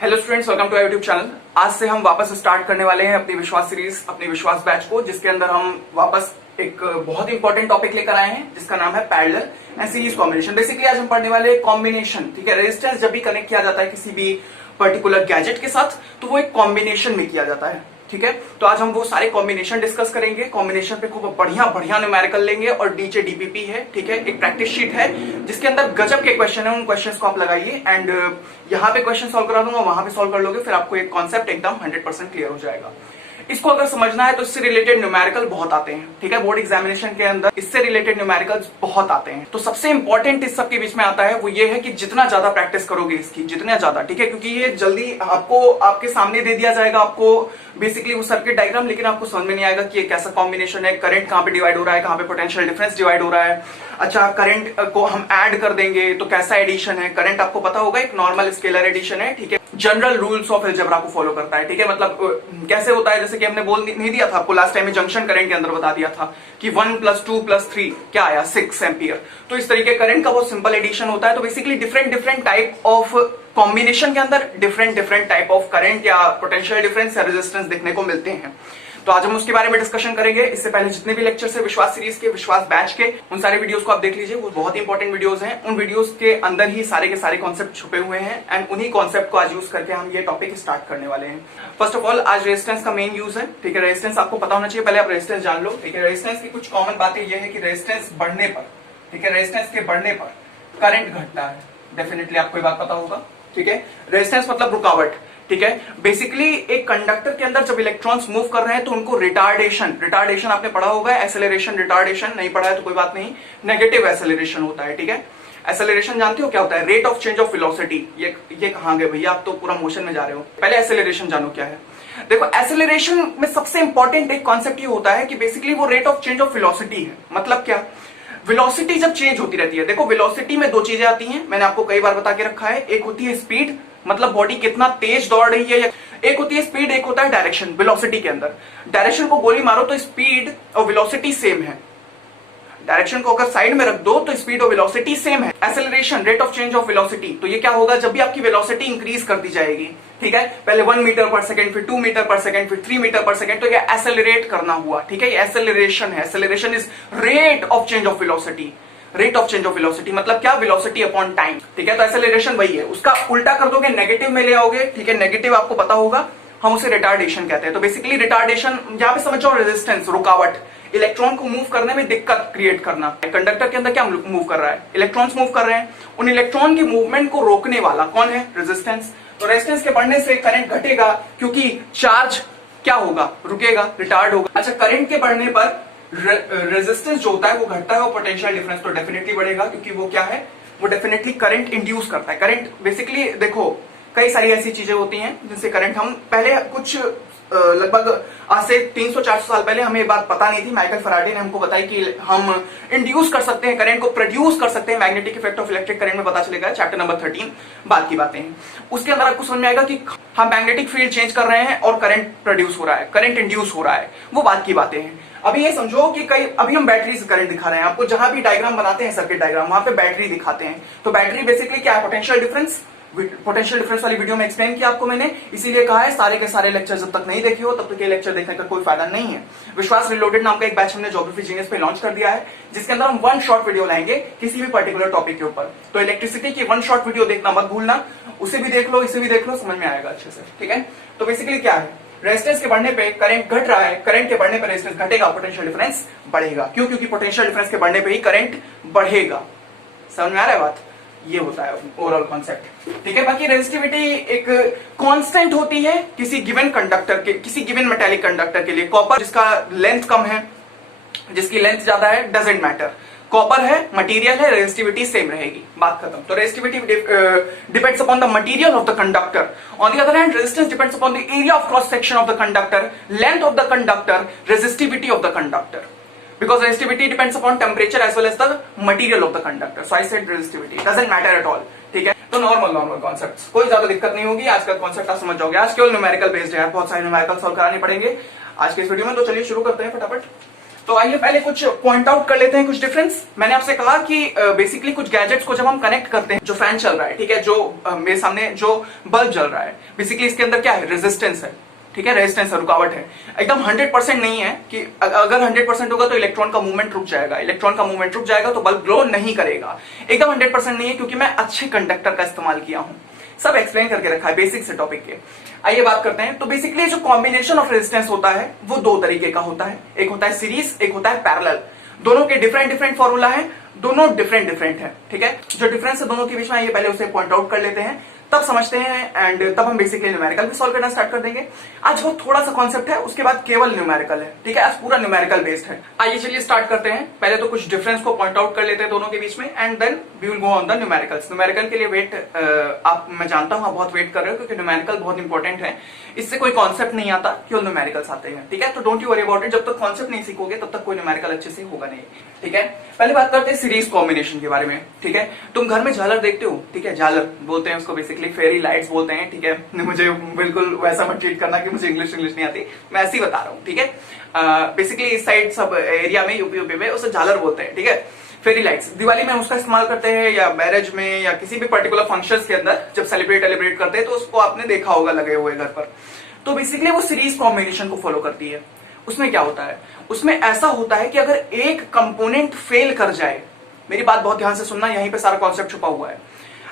Hello students, welcome to our YouTube channel. आज से हम वापस स्टार्ट करने वाले हैं अपनी विश्वास सीरीज, अपनी विश्वास बैच को, जिसके अंदर हम वापस एक बहुत इंपॉर्टेंट टॉपिक लेकर आए हैं जिसका नाम है parallel and series combination. Basically आज हम पढ़ने वाले कॉम्बिनेशन, ठीक है। रेजिस्टेंस जब भी कनेक्ट किया जाता है किसी भी पर्टिकुलर गैजेट के साथ तो वो एक कॉम्बिनेशन में किया जाता है, ठीक है। तो आज हम वो सारे कॉम्बिनेशन डिस्कस करेंगे। कॉम्बिनेशन पे खूब बढ़िया न्यूमेरिकल लेंगे और नीचे डीपीपी है, ठीक है। एक प्रैक्टिस शीट है जिसके अंदर गजब के क्वेश्चन है, उन क्वेश्चंस को आप लगाइए एंड यहाँ पे क्वेश्चन सॉल्व करा दूंगा, वहां पे सॉल्व कर लोगे, फिर आपको एक कॉन्सेप्ट एकदम 100% क्लियर हो जाएगा। इसको अगर समझना है तो इससे रिलेटेड न्यूमेरिकल बहुत आते हैं, ठीक है। बोर्ड एग्जामिनेशन के अंदर इससे रिलेटेड न्यूमेरिकल्स बहुत आते हैं। तो सबसे इंपॉर्टेंट इस सब के बीच में आता है वो ये है कि जितना ज्यादा प्रैक्टिस करोगे इसकी, जितना ज्यादा, ठीक है, क्योंकि ये जल्दी आपको आपके सामने दे दिया जाएगा, आपको बेसिकली वो सर्किट डायग्राम, लेकिन आपको समझ में नहीं आएगा कि ये कैसा कॉम्बिनेशन है, करंट कहां पे डिवाइड हो रहा है, कहां पे पोटेंशियल डिफरेंस डिवाइड हो रहा है। अच्छा, करंट को हम ऐड कर देंगे तो कैसा एडिशन है। करंट आपको पता होगा एक नॉर्मल स्केलर एडिशन है, ठीक है। जनरल रूल्स ऑफ अलजेब्रा को फॉलो करता है, ठीक है। मतलब कैसे होता है, जैसे कि हमने बोल नहीं दिया था आपको लास्ट टाइम में, जंक्शन करंट के अंदर बता दिया था कि 1 + 2 + 3 क्या आया, 6 एम्पियर। तो इस तरीके करंट का बहुत सिंपल एडिशन होता है। तो basically different type of combination के अंदर डिफरेंट टाइप ऑफ करंट या पोटेंशियल डिफरेंस या रेजिस्टेंस देखने को मिलते हैं। तो आज हम उसके बारे में डिस्कशन करेंगे। इससे पहले जितने भी लेक्चर्स है विश्वास सीरीज के, विश्वास बैच के, उन सारे वीडियोस को आप देख लीजिए, वो बहुत इंपॉर्टेंट वीडियोस हैं। उन वीडियोस के अंदर ही सारे के सारे कॉन्सेप्ट छुपे हुए हैं एंड उन्हीं कॉन्सेप्ट को आज यूज करके हम ये टॉपिक स्टार्ट करने वाले हैं। फर्स्ट ऑफ ऑल आज रेजिस्टेंस का मेन यूज है, ठीक है। रेजिस्टेंस आपको पता होना चाहिए, पहले आप रेजिस्टेंस जान लो, ठीक है। रेजिस्टेंस की कुछ कॉमन बातें ये है कि रेजिस्टेंस बढ़ने पर, ठीक है, रेजिस्टेंस के बढ़ने पर करंट घटता है। डेफिनेटली आपको ये बात पता होगा, ठीक है। रेजिस्टेंस मतलब रुकावट, ठीक है। बेसिकली एक कंडक्टर के अंदर जब इलेक्ट्रॉन्स मूव कर रहे हैं तो उनको रिटार्डेशन आपने पढ़ा होगा, एक्सेलरेशन, रिटार्डेशन नहीं पढ़ा है तो कोई बात नहीं, नेगेटिव एक्सेलरेशन होता है, ठीक है। एक्सेलरेशन जानते हो क्या होता है, rate of change of velocity. ये कहां गए भैया, आप तो पूरा मोशन में जा रहे हो। पहले एक्सेलरेशन जानो क्या है। देखो, एक्सेलरेशन में सबसे इंपॉर्टेंट एक कॉन्सेप्ट ये होता है कि बेसिकली वो rate of change of velocity है। मतलब क्या, वेलोसिटी जब चेंज होती रहती है, देखो वेलोसिटी में दो चीजें आती हैं, मैंने आपको कई बार बता के रखा है। एक होती है स्पीड, मतलब बॉडी कितना तेज दौड़ रही है, एक होती है स्पीड, एक होता है डायरेक्शन। वेलोसिटी के अंदर डायरेक्शन को गोली मारो तो स्पीड और वेलोसिटी सेम है, डायरेक्शन को अगर साइड में रख दो तो स्पीड और वेलोसिटी सेम है। Acceleration, rate of change of velocity, तो ये क्या होगा, जब भी आपकी वेलोसिटी इंक्रीज कर दी जाएगी, ठीक है, पहले 1 मीटर पर सेकंड, फिर 2 मीटर पर सेकंड, फिर 3 मीटर पर सेकंड, तो ये एक्सेलरेट करना हुआ, ठीक है। ये एक्सेलरेशन है। Acceleration is rate of change of velocity. Rate of change of velocity मतलब क्या, वेलोसिटी अपॉन टाइम, ठीक है। तो एक्सेलरेशन वही है, उसका उल्टा कर दोगे, नेगेटिव में ले आओगे, ठीक है। नेगेटिव आपको पता होगा, हम उसे रिटार्डेशन कहते हैं। तो बेसिकली रिटार्डेशन यहां पे समझ जाओ, रेजिस्टेंस, रुकावट, इलेक्ट्रॉन को मूव करने में दिक्कत क्रिएट करना। कंडक्टर के अंदर क्या मूव कर रहा है, इलेक्ट्रॉन्स मूव कर रहे हैं, उन इलेक्ट्रॉन के मूवमेंट को रोकने वाला कौन है, रेजिस्टेंस। तो रेजिस्टेंस के बढ़ने से करंट घटेगा क्योंकि चार्ज क्या होगा, रुकेगा, रिटार्ड होगा। अच्छा, करंट के बढ़ने पर रेजिस्टेंस जो होता है वो घटता है और पोटेंशियल डिफरेंस तो डेफिनेटली बढ़ेगा, क्योंकि वो क्या है, वो डेफिनेटली करंट इंड्यूस करता है। करंट बेसिकली देखो कई सारी ऐसी चीजें होती हैं जिनसे करंट, हम पहले कुछ लगभग आज से 300-400 साल पहले हमें ये बात पता नहीं थी, माइकल फैराडे ने हमको बताई कि हम इंड्यूस कर सकते हैं करंट को, प्रोड्यूस कर सकते हैं। Magnetic effect of electric current में पता चलेगा, चैप्टर नंबर 13 बाद की बातें हैं। उसके अंदर आपको समझ में आएगा कि हम मैग्नेटिक फील्ड चेंज कर रहे हैं और करंट प्रोड्यूस हो रहा है, करंट इंड्यूस हो रहा है, वो बात की बातें हैं। अभी ये समझो कि अभी हम बैटरी से करंट दिखा रहे हैं आपको, जहां भी डायग्राम बनाते हैं, सर्किट डायग्राम, वहां पे बैटरी दिखाते हैं। तो बैटरी बेसिकली क्या है, पोटेंशियल डिफरेंस। पोटेंशियल डिफरेंस वाली वीडियो में एक्सप्लेन किया आपको मैंने, इसीलिए कहा है सारे के सारे लेक्चर जब तक नहीं देखे हो तब तक ये लेक्चर देखने का कोई फायदा नहीं है। विश्वास रिलोडेड नाम का एक बैच हमने ज्योग्राफी जीनियस पे लॉन्च कर दिया है, जिसके अंदर हम 1 शॉर्ट वीडियो लाएंगे किसी भी पर्टिकुलर टॉपिक के ऊपर। तो इलेक्ट्रिसिटी की 1 शॉर्ट वीडियो देखना मत भूलना, उसे भी देख लो, इसे भी देख लो, समझ में आएगा अच्छे से, ठीक है। तो बेसिकली क्या है, रेजिस्टेंस के बढ़ने पे करंट घट रहा है, करंट के बढ़ने पे रेजिस्टेंस घटेगा, पोटेंशियल डिफरेंस बढ़ेगा। क्यों, क्योंकि पोटेंशियल डिफरेंस के बढ़ने पे ही करंट बढ़ेगा। समझ में आ रहा है बात, ये होता है ओवरऑल कॉन्सेप्ट, ठीक है। बाकी रेजिस्टिविटी एक कांस्टेंट होती है किसी गिवन कंडक्टर के, किसी गिवन मेटेलिक कंडक्टर के लिए। कॉपर जिसका लेंथ कम है, जिसकी लेंथ ज्यादा है, डजेंट मैटर, कॉपर है, मटेरियल है, रेजिस्टिविटी सेम रहेगी, बात खत्म। तो resistivity depends upon the material of the conductor. On the other hand resistance depends upon the area of cross section of the conductor, length of the conductor, resistivity of the conductor, because resistivity depends upon temperature as well as the material of the conductor. So I said resistivity, it doesn't matter at all, ठीक है। तो normal concepts, कोई ज्यादा दिक्कत नहीं होगी, आज का कॉन्सेप्ट आप समझ जाओगे। आज केवल न्यूमेरिकल बेस्ड है, बहुत सारे न्यूमेरिकल सॉल्व कराने पड़ेंगे आज के इस वीडियो में। तो चलिए शुरू करते हैं फटाफट। तो आइए पहले कुछ पॉइंट आउट कर लेते हैं कुछ डिफरेंस। मैंने आपसे कहा कि बेसिकली कुछ गैजेट्स को जब हम कनेक्ट करते हैं, जो फैन चल रहा है, ठीक है, जो मेरे सामने जो बल्ब जल रहा है, बेसिकली इसके अंदर क्या है, रेजिस्टेंस है, ठीक है, रेजिस्टेंस है, रुकावट है। एकदम 100% नहीं है कि अगर 100% होगा तो इलेक्ट्रॉन का मूवमेंट रुक जाएगा, इलेक्ट्रॉन का मूवमेंट रुक जाएगा तो बल्ब ग्लो नहीं करेगा। एकदम 100% नहीं है क्योंकि मैं अच्छे कंडक्टर का इस्तेमाल किया हूं, सब एक्सप्लेन करके रखा है बेसिक से टॉपिक के। आइए बात करते हैं। तो बेसिकली जो कॉम्बिनेशन ऑफ रेजिस्टेंस होता है वो दो तरीके का होता है, एक होता है सीरीज, एक होता है पैरेलल। दोनों के डिफरेंट डिफरेंट फॉर्मूला है, दोनों डिफरेंट डिफरेंट है, ठीक है। जो डिफरेंस है दोनों के बीच में, आइए पहले उसे पॉइंट आउट कर लेते हैं, तब समझते हैं एंड तब हम बेसिकली न्यूमेरिकल भी सॉल्व करना स्टार्ट कर देंगे। आज वो थोड़ा सा कॉन्सेप्ट है, उसके बाद केवल न्यूमेरिकल है, ठीक है, आज पूरा न्यूमेरिकल बेस्ड है। आइए चलिए स्टार्ट करते हैं। पहले तो कुछ डिफरेंस को पॉइंट आउट कर लेते हैं दोनों के बीच में and then we will go on the numericals. Numerical के लिए वेट आप, मैं जानता हूं आप बहुत वेट कर रहे हो क्योंकि न्यूमेरिकल बहुत इंपॉर्टेंट है, इससे कोई कॉन्सेप्ट नहीं आता, केवल न्यूमेरिकल्स आते हैं, ठीक है। तो don't you worry about it, जब तक कॉन्सेप्ट नहीं सीखोगे तब तक कोई न्यूमेरिकल अच्छे से होगा नहीं, ठीक है। पहले बात करते हैं सीरीज कॉम्बिनेशन के बारे में, ठीक है। तुम घर में झालर देखते हो, ठीक है, झालर बोलते हैं उसको, बेसिकली फेरी लाइट्स बोलते हैं, ठीक है। मुझे बिल्कुल वैसा मत ट्रीट करना कि मुझे इंग्लिश नहीं आती, मैं ऐसे ही बता रहा हूँ, ठीक है। बेसिकली इस साइड सब एरिया में यूपी में उसे झालर बोलते हैं, ठीक है। फेरी लाइट्स दिवाली में उसका इस्तेमाल करते हैं, या मैरिज में, या किसी भी पर्टिकुलर फंक्शंस के अंदर जब सेलिब्रेट करते हैं तो उसको आपने देखा होगा लगे हुए घर पर। तो बेसिकली वो सीरीज कॉम्बिनेशन को फॉलो करती है। उसमें क्या होता है, उसमें ऐसा होता है कि अगर एक कंपोनेंट फेल कर जाए, मेरी बात बहुत ध्यान से सुनना, यहीं पे सारा कॉन्सेप्ट छुपा हुआ है।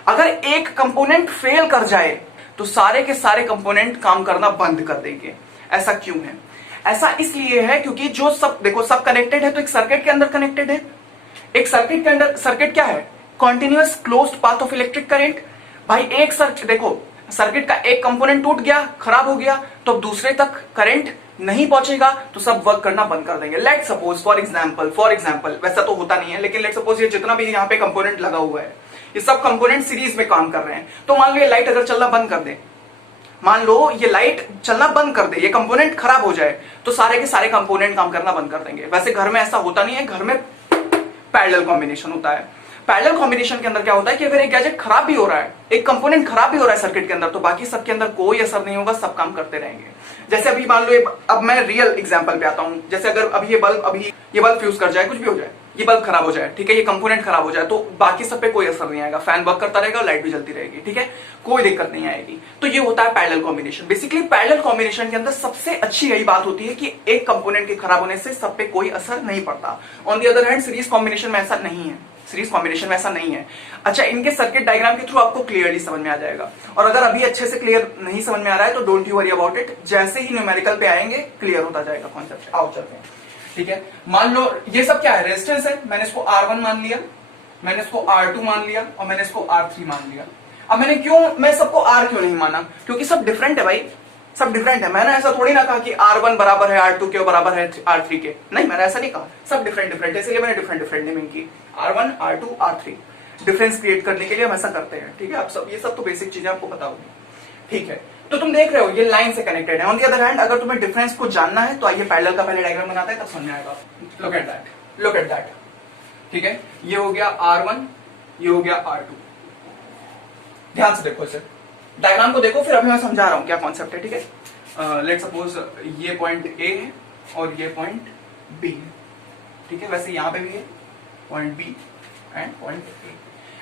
अगर एक कंपोनेंट फेल कर जाए तो सारे के सारे कंपोनेंट काम करना बंद कर देंगे। ऐसा क्यों है? ऐसा इसलिए है क्योंकि जो सब, देखो, सब कनेक्टेड है तो एक सर्किट के अंदर कनेक्टेड है। एक सर्किट के अंदर, सर्किट क्या है, continuous closed path of electric current. भाई एक सर्किट, देखो, सर्किट का एक कंपोनेंट टूट गया, खराब हो गया, तो अब दूसरे तक करंट नहीं पहुंचेगा तो सब वर्क करना बंद कर देंगे। लेट सपोज फॉर एग्जांपल, वैसा तो होता नहीं है, लेकिन लेट सपोज ये जितना भी यहाँ पे कंपोनेंट लगा हुआ है, ये सब कंपोनेंट सीरीज में काम कर रहे हैं। तो मान लो ये लाइट अगर चलना बंद कर दे, मान लो ये लाइट चलना बंद कर दे, ये कंपोनेंट खराब हो जाए, तो सारे के सारे कंपोनेंट काम करना बंद कर देंगे। वैसे घर में ऐसा होता नहीं है, घर में पैरेलल कॉम्बिनेशन होता है। पैरेलल कॉम्बिनेशन के अंदर क्या होता है कि अगर एक गैजेट खराब भी हो रहा है, एक कंपोनेंट खराब भी हो रहा है सर्किट के अंदर, तो बाकी सबके अंदर कोई असर नहीं होगा, सब काम करते रहेंगे। जैसे अभी मान लो, अब मैं रियल एग्जांपल पे आता हूं, जैसे अगर अभी ये बल्ब फ्यूज कर जाए, कुछ भी हो जाए, ये बल्ब खराब हो जाए, ठीक है, ये कंपोनेंट खराब हो जाए, तो बाकी सब पे कोई असर नहीं आएगा, फैन वर्क करता रहेगा और लाइट भी जलती रहेगी, ठीक है, कोई दिक्कत नहीं आएगी। तो ये होता है parallel combination. Basically parallel combination के अंदर सबसे अच्छी यही बात होती है कि एक कंपोनेंट के खराब होने से सब पे कोई असर नहीं पड़ता। On the other hand series combination में ऐसा नहीं है, सीरीज कॉम्बिनेशन में ऐसा नहीं है। अच्छा, इनके सर्किट डायग्राम के थ्रू आपको क्लियरली समझ में आ जाएगा, और अगर अभी अच्छे से क्लियर नहीं समझ में आ रहा है तो don't you worry about it, जैसे ही न्यूमेरिकल पे आएंगे क्लियर होता जाएगा कॉन्सेप्ट। आओ चलते हैं, ठीक है। मान लो ये सब क्या है, रेजिस्टेंस है, मैंने इसको R1 मान लिया, मैंने इसको R2 मान लिया और मैंने इसको R3 मान लिया। अब मैं सबको R क्यों नहीं माना, क्योंकि सब डिफरेंट है भाई, सब डिफरेंट है। मैंने ऐसा थोड़ी ना कहा कि R1 बराबर है R2 के बराबर है R3 के, नहीं, मैंने ऐसा नहीं कहा, सब डिफरेंट डिफरेंट है, इसलिए मैंने डिफरेंट डिफरेंट नेमिंग की, R1 R2 R3, difference create करने के लिए हम ऐसा करते हैं, ठीक है। आप सब, ये सब तो बेसिक चीजें आपको पता होगी, ठीक है। तो तुम देख रहे हो ये लाइन से कनेक्टेड है। ऑन दी अदर हैंड अगर तुम्हें डिफरेंस को जानना है तो आइए पैरेलल का पहले डायग्राम बनाते हैं, तब समझ में आएगा। लुक एट दैट, ठीक है, ये हो गया R1, ये हो गया R2। ध्यान से देखो इसे, डायग्राम को देखो, फिर अभी मैं समझा रहा हूं क्या कॉन्सेप्ट है, ठीक है। लेट सपोज ये पॉइंट A है और ये पॉइंट B है, ठीक है। वैसे यहां पे भी है point B and point A।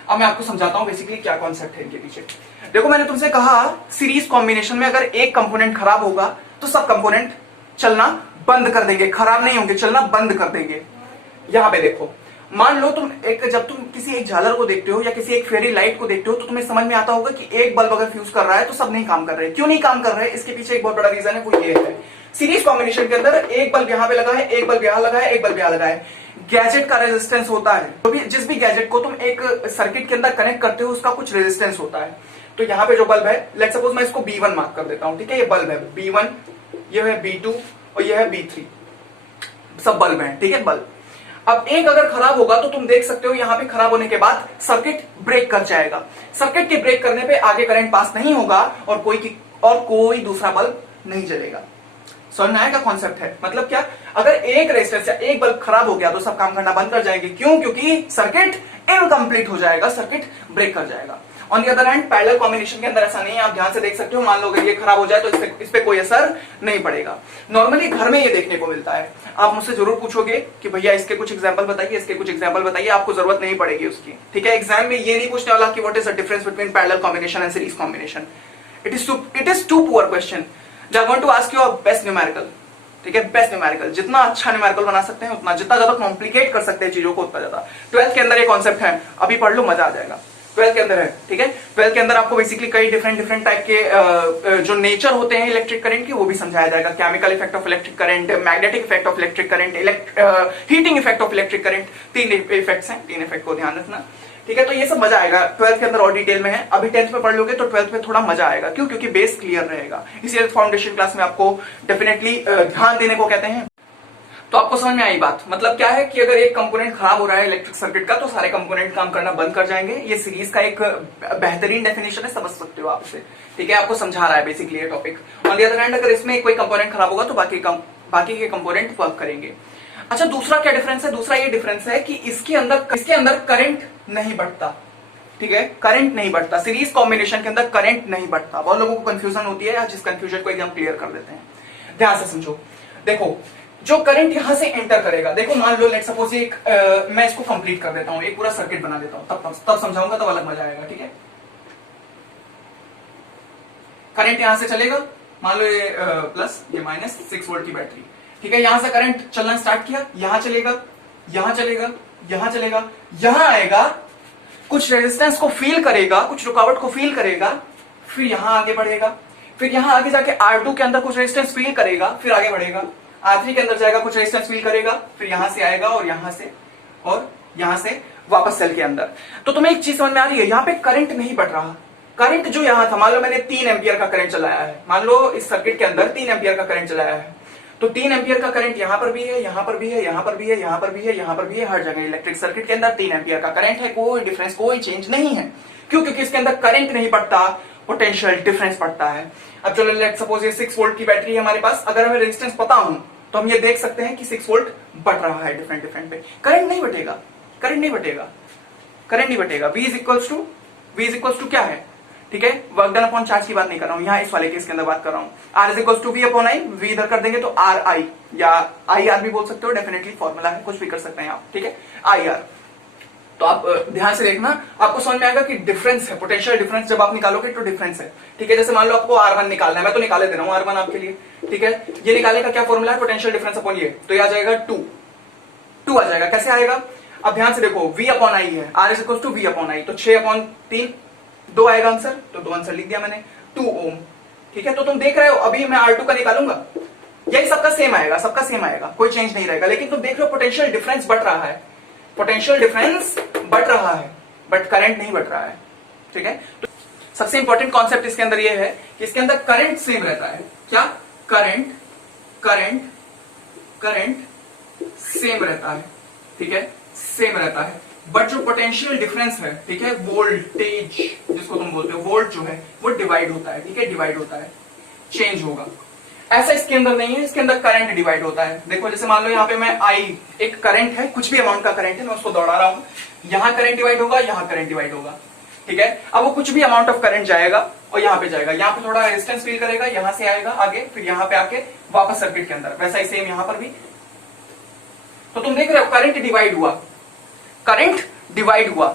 अब मैं आपको समझाता हूं बेसिकली क्या कॉन्सेप्ट है इनके पीछे। देखो, मैंने तुमसे कहा सीरीज कॉम्बिनेशन में अगर एक कंपोनेंट खराब होगा तो सब कंपोनेंट चलना बंद कर देंगे, खराब नहीं होंगे, चलना बंद कर देंगे। यहां पे देखो, मान लो जब तुम किसी एक झालर को देखते हो या किसी एक फेरी लाइट को देखते हो तो तुम्हें समझ में आता होगा कि एक बल्ब अगर फ्यूज कर रहा है तो सब नहीं काम कर रहे। क्यों नहीं काम कर रहे? इसके पीछे एक बहुत बड़ा रीजन है, वो ये है, सीरीज कॉम्बिनेशन के अंदर एक बल्ब यहां पे लगा है, एक बल्ब यहां लगा है, एक बल्ब यहां लगा है। गैजेट का रेजिस्टेंस होता है, तो जिस भी गैजेट को तुम एक सर्किट के अंदर कनेक्ट करते हो उसका कुछ रेजिस्टेंस होता है। तो यहाँ पे जो बल्ब है, लेट सपोज मैं इसको B1 मार्क कर देता हूं, ठीक है, ये बल्ब है B1, ये है B2 और ये है B3, सब बल्ब हैं, ठीक है, बल्ब। अब एक अगर खराब होगा तो तुम देख सकते हो यहाँ पे खराब होने के बाद सर्किट ब्रेक कर जाएगा। सर्किट के ब्रेक करने पे आगे करंट पास नहीं होगा और कोई दूसरा बल्ब नहीं जलेगा। समझ में आएगा कॉन्सेप्ट है? मतलब क्या, अगर एक रेजिस्टेंस या एक बल्ब खराब हो गया तो सब काम करना बंद कर जाएंगे। क्यों? क्योंकि सर्किट इनकम्प्लीट हो जाएगा, सर्किट ब्रेक कर जाएगा। On the other hand parallel combination के अंदर ऐसा नहीं है, आप ध्यान से देख सकते हो, मान लो अगर ये खराब हो जाए तो इस पे कोई असर नहीं पड़ेगा। नॉर्मली घर में ये देखने को मिलता है। आप मुझसे जरूर पूछोगे कि भैया इसके कुछ एग्जांपल बताइए, इसके कुछ एग्जांपल बताइए, आपको जरूरत नहीं पड़ेगी उसकी, ठीक है। एग्जाम में ये नहीं पूछने वाला कि what is the difference between parallel combination and series combination. It is too poor question. They are going to ask you a best numerical, ठीक है, बेस्ट न्यूमेरिकल। जितना अच्छा न्यूमेरिकल बना सकते हैं उतना, जितना ज्यादा कॉम्प्लिकेट कर सकते हैं चीजों को उतना ज्यादा। 12th के अंदर ये कॉन्सेप्ट है, अभी पढ़ लो मजा आ जाएगा। 12th के अंदर है, ठीक है। 12th के अंदर आपको बेसिकली कई डिफरेंट टाइप के जो नेचर होते हैं इलेक्ट्रिक करंट के वो भी समझाया जाएगा। Chemical effect of electric current, magnetic effect of electric current, heating effect of electric current. 3 effects हैं, 3 इफेक्ट को ध्यान रखना, ठीक है। तो ये सब मजा आएगा 12th के अंदर और डिटेल में है। अभी 10th में पढ़ लोगे तो 12th में थोड़ा मजा आएगा, क्यों? क्योंकि बेस क्लियर रहेगा। इसलिए फाउंडेशन क्लास में आपको डेफिनेटली ध्यान देने को कहते हैं। तो आपको समझ में आई बात? मतलब क्या है कि अगर एक कंपोनेंट खराब हो रहा है इलेक्ट्रिक सर्किट का तो सारे कंपोनेंट काम करना बंद कर जाएंगे। ये सीरीज का एक बेहतरीन डेफिनेशन है, समझ सकते हो आप इसे, ठीक है। आपको समझा रहा है बेसिकली ये topic. On the other hand अगर इसमें कोई कंपोनेंट खराब होगा तो बाकी के कंपोनेंट वर्क करेंगे। अच्छा, दूसरा क्या डिफरेंस है? दूसरा ये डिफरेंस है कि इसके अंदर करंट नहीं बढ़ता, ठीक है, करंट नहीं बढ़ता। सीरीज कॉम्बिनेशन के अंदर करंट नहीं बढ़ता। बहुत लोगों को कंफ्यूजन होती है, जिस कंफ्यूजन को एकदम क्लियर कर देते हैं। ध्यान से समझो, देखो जो करंट यहां से एंटर करेगा, देखो मान लो लेट सपोज एक मैं इसको कंप्लीट कर देता हूं, एक पूरा सर्किट बना देता हूं, तब समझाऊंगा, तब अलग मजा आएगा, ठीक है। करंट यहां से चलेगा, मान लो ये प्लस ये माइनस 6 वोल्ट की बैटरी, ठीक है। यहां से करंट चलना स्टार्ट किया, यहां चलेगा, यहां चलेगा, यहां चलेगा, यहां आएगा, कुछ रेजिस्टेंस को फील करेगा, कुछ रुकावट को फील करेगा, फिर यहां आगे बढ़ेगा, फिर यहां आगे जाके R2 के अंदर कुछ रेजिस्टेंस फील करेगा, फिर आगे बढ़ेगा, R3 के अंदर जाएगा, कुछ रेजिस्टेंस फील करेगा, फिर यहां से आएगा और यहां से वापस सेल के अंदर। तो तुम्हें एक चीज समझ में आ रही है, यहां पे करंट नहीं बढ़ रहा। करंट जो यहां था, मान लो मैंने 3 एम्पियर का करंट चलाया है, मान लो इस सर्किट के अंदर 3 एम्पियर का करंट चलाया है, तो 3 एम्पियर का करंट यहां पर भी है, यहां पर भी है, यहां पर भी है, यहां पर भी है, यहां पर भी है, हर जगह इलेक्ट्रिक सर्किट के अंदर 3 एम्पियर का करंट है, कोई डिफरेंस, कोई चेंज नहीं है। क्यों? क्योंकि इसके अंदर करंट नहीं बढ़ता, पोटेंशियल डिफरेंस बढ़ता है। अब चलो लेट्स सपोज ये 6 वोल्ट की बैटरी है हमारे पास, अगर हमें रेजिस्टेंस पता हो तो हम ये देख सकते हैं कि 6 वोल्ट बढ़ रहा है डिफरेंट पे। करंट नहीं बढ़ेगा, करंट नहीं बढ़ेगा, करंट नहीं बढ़ेगा। V इज इक्वल्स टू क्या है, ठीक है, वर्क डन अपॉन चार्ज की बात नहीं कर रहा हूं, यहां इस वाले केस के अंदर बात कर रहा हूं। R is equals to V upon I, V इधर कर देंगे तो RI या IR भी बोल सकते हो, डेफिनेटली फॉर्मूला है, कुछ भी कर सकते हैं आप, ठीक है, IR। तो आप ध्यान से देखना, आपको समझ में आएगा कि डिफरेंस है, पोटेंशियल डिफरेंस जब आप निकालोगे तो डिफरेंस है, ठीक है। जैसे मान लो आपको R1 निकालना है, मैं तो निकाले दे रहा हूं R1 आपके लिए, ठीक है। ये निकालने का क्या फॉर्मूला है, पोटेंशियल डिफरेंस अपॉन ये, तो ये आ जाएगा 2 आ जाएगा। कैसे आएगा? अब ध्यान से देखो, V अपॉन I है, R is equal to V upon I, तो 6 अपॉन 3 2 आएगा आंसर, तो 2 आंसर लिख दिया मैंने, 2 ओम, ठीक है। तो तुम देख रहे हो अभी मैं R2 का निकालूंगा, यही सबका सेम आएगा, सबका सेम आएगा, कोई चेंज नहीं रहेगा। लेकिन तुम देख रहे हो पोटेंशियल डिफरेंस बढ़ रहा है, पोटेंशियल डिफरेंस बढ़ रहा है, बट करंट नहीं बढ़ रहा है, ठीक है। तो सबसे इंपॉर्टेंट कॉन्सेप्ट इसके अंदर यह है कि इसके अंदर करंट सेम रहता है। क्या? करंट सेम रहता है, ठीक है, सेम रहता है, बट जो पोटेंशियल डिफरेंस है, ठीक है, वोल्टेज जिसको तुम बोलते हो, वोल्ट जो है वो डिवाइड होता है, ठीक है, डिवाइड होता है, चेंज होगा। ऐसा इसके अंदर नहीं है, इसके अंदर करंट डिवाइड होता है। देखो जैसे मान लो यहाँ पे मैं आई, एक करंट है, कुछ भी अमाउंट का करंट है, मैं उसको दौड़ा रहा हूं, यहां करंट डिवाइड होगा, यहां करंट डिवाइड होगा, ठीक है। अब वो कुछ भी अमाउंट ऑफ करंट जाएगा और यहां पे जाएगा, यहां पे थोड़ा रेजिस्टेंस फील करेगा, यहां से आएगा आगे, फिर यहां पे आके वापस सर्किट के अंदर, वैसा ही सेम यहां पर भी। तो तुम देख रहे हो करंट डिवाइड हुआ, करंट डिवाइड हुआ,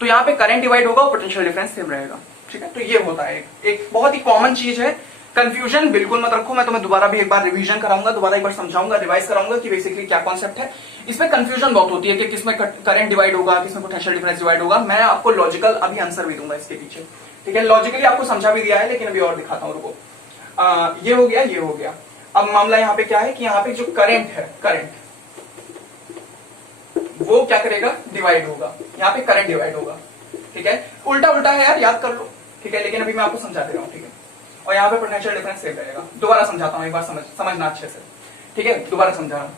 तो यहां पे करंट डिवाइड होगा, पोटेंशियल डिफरेंस सेम रहेगा, ठीक है। तो ये होता है एक बहुत ही कॉमन चीज है। कंफ्यूजन बिल्कुल मत रखो, मैं तुम्हें दोबारा भी एक बार रिवीजन कराऊंगा, दोबारा एक बार समझाऊंगा, रिवाइज कराऊंगा कि बेसिकली क्या कॉन्सेप्ट है। इसमें कंफ्यूजन बहुत होती है कि किसमें करंट डिवाइड होगा, किसमें पोटेंशियल डिफरेंस डिवाइड होगा। मैं आपको लॉजिकल अभी आंसर भी दूंगा इसके पीछे, ठीक है। लॉजिकली आपको समझा भी दिया है, लेकिन अभी और दिखाता हूं, रुको। ये हो गया, ये हो गया। अब मामला यहाँ पे क्या है कि यहाँ पे जो करंट है, करंट वो क्या करेगा, डिवाइड होगा, यहाँ पे करंट डिवाइड होगा, ठीक है। उल्टा उल्टा है यार, याद कर लो, ठीक है, लेकिन अभी मैं आपको समझा दे रहा हूँ, ठीक है। और यहाँ पे पोटेंशियल डिफरेंस सेम रहेगा। दोबारा समझाता हूँ, एक बार समझना अच्छे से, ठीक है, दोबारा समझा रहा हूँ।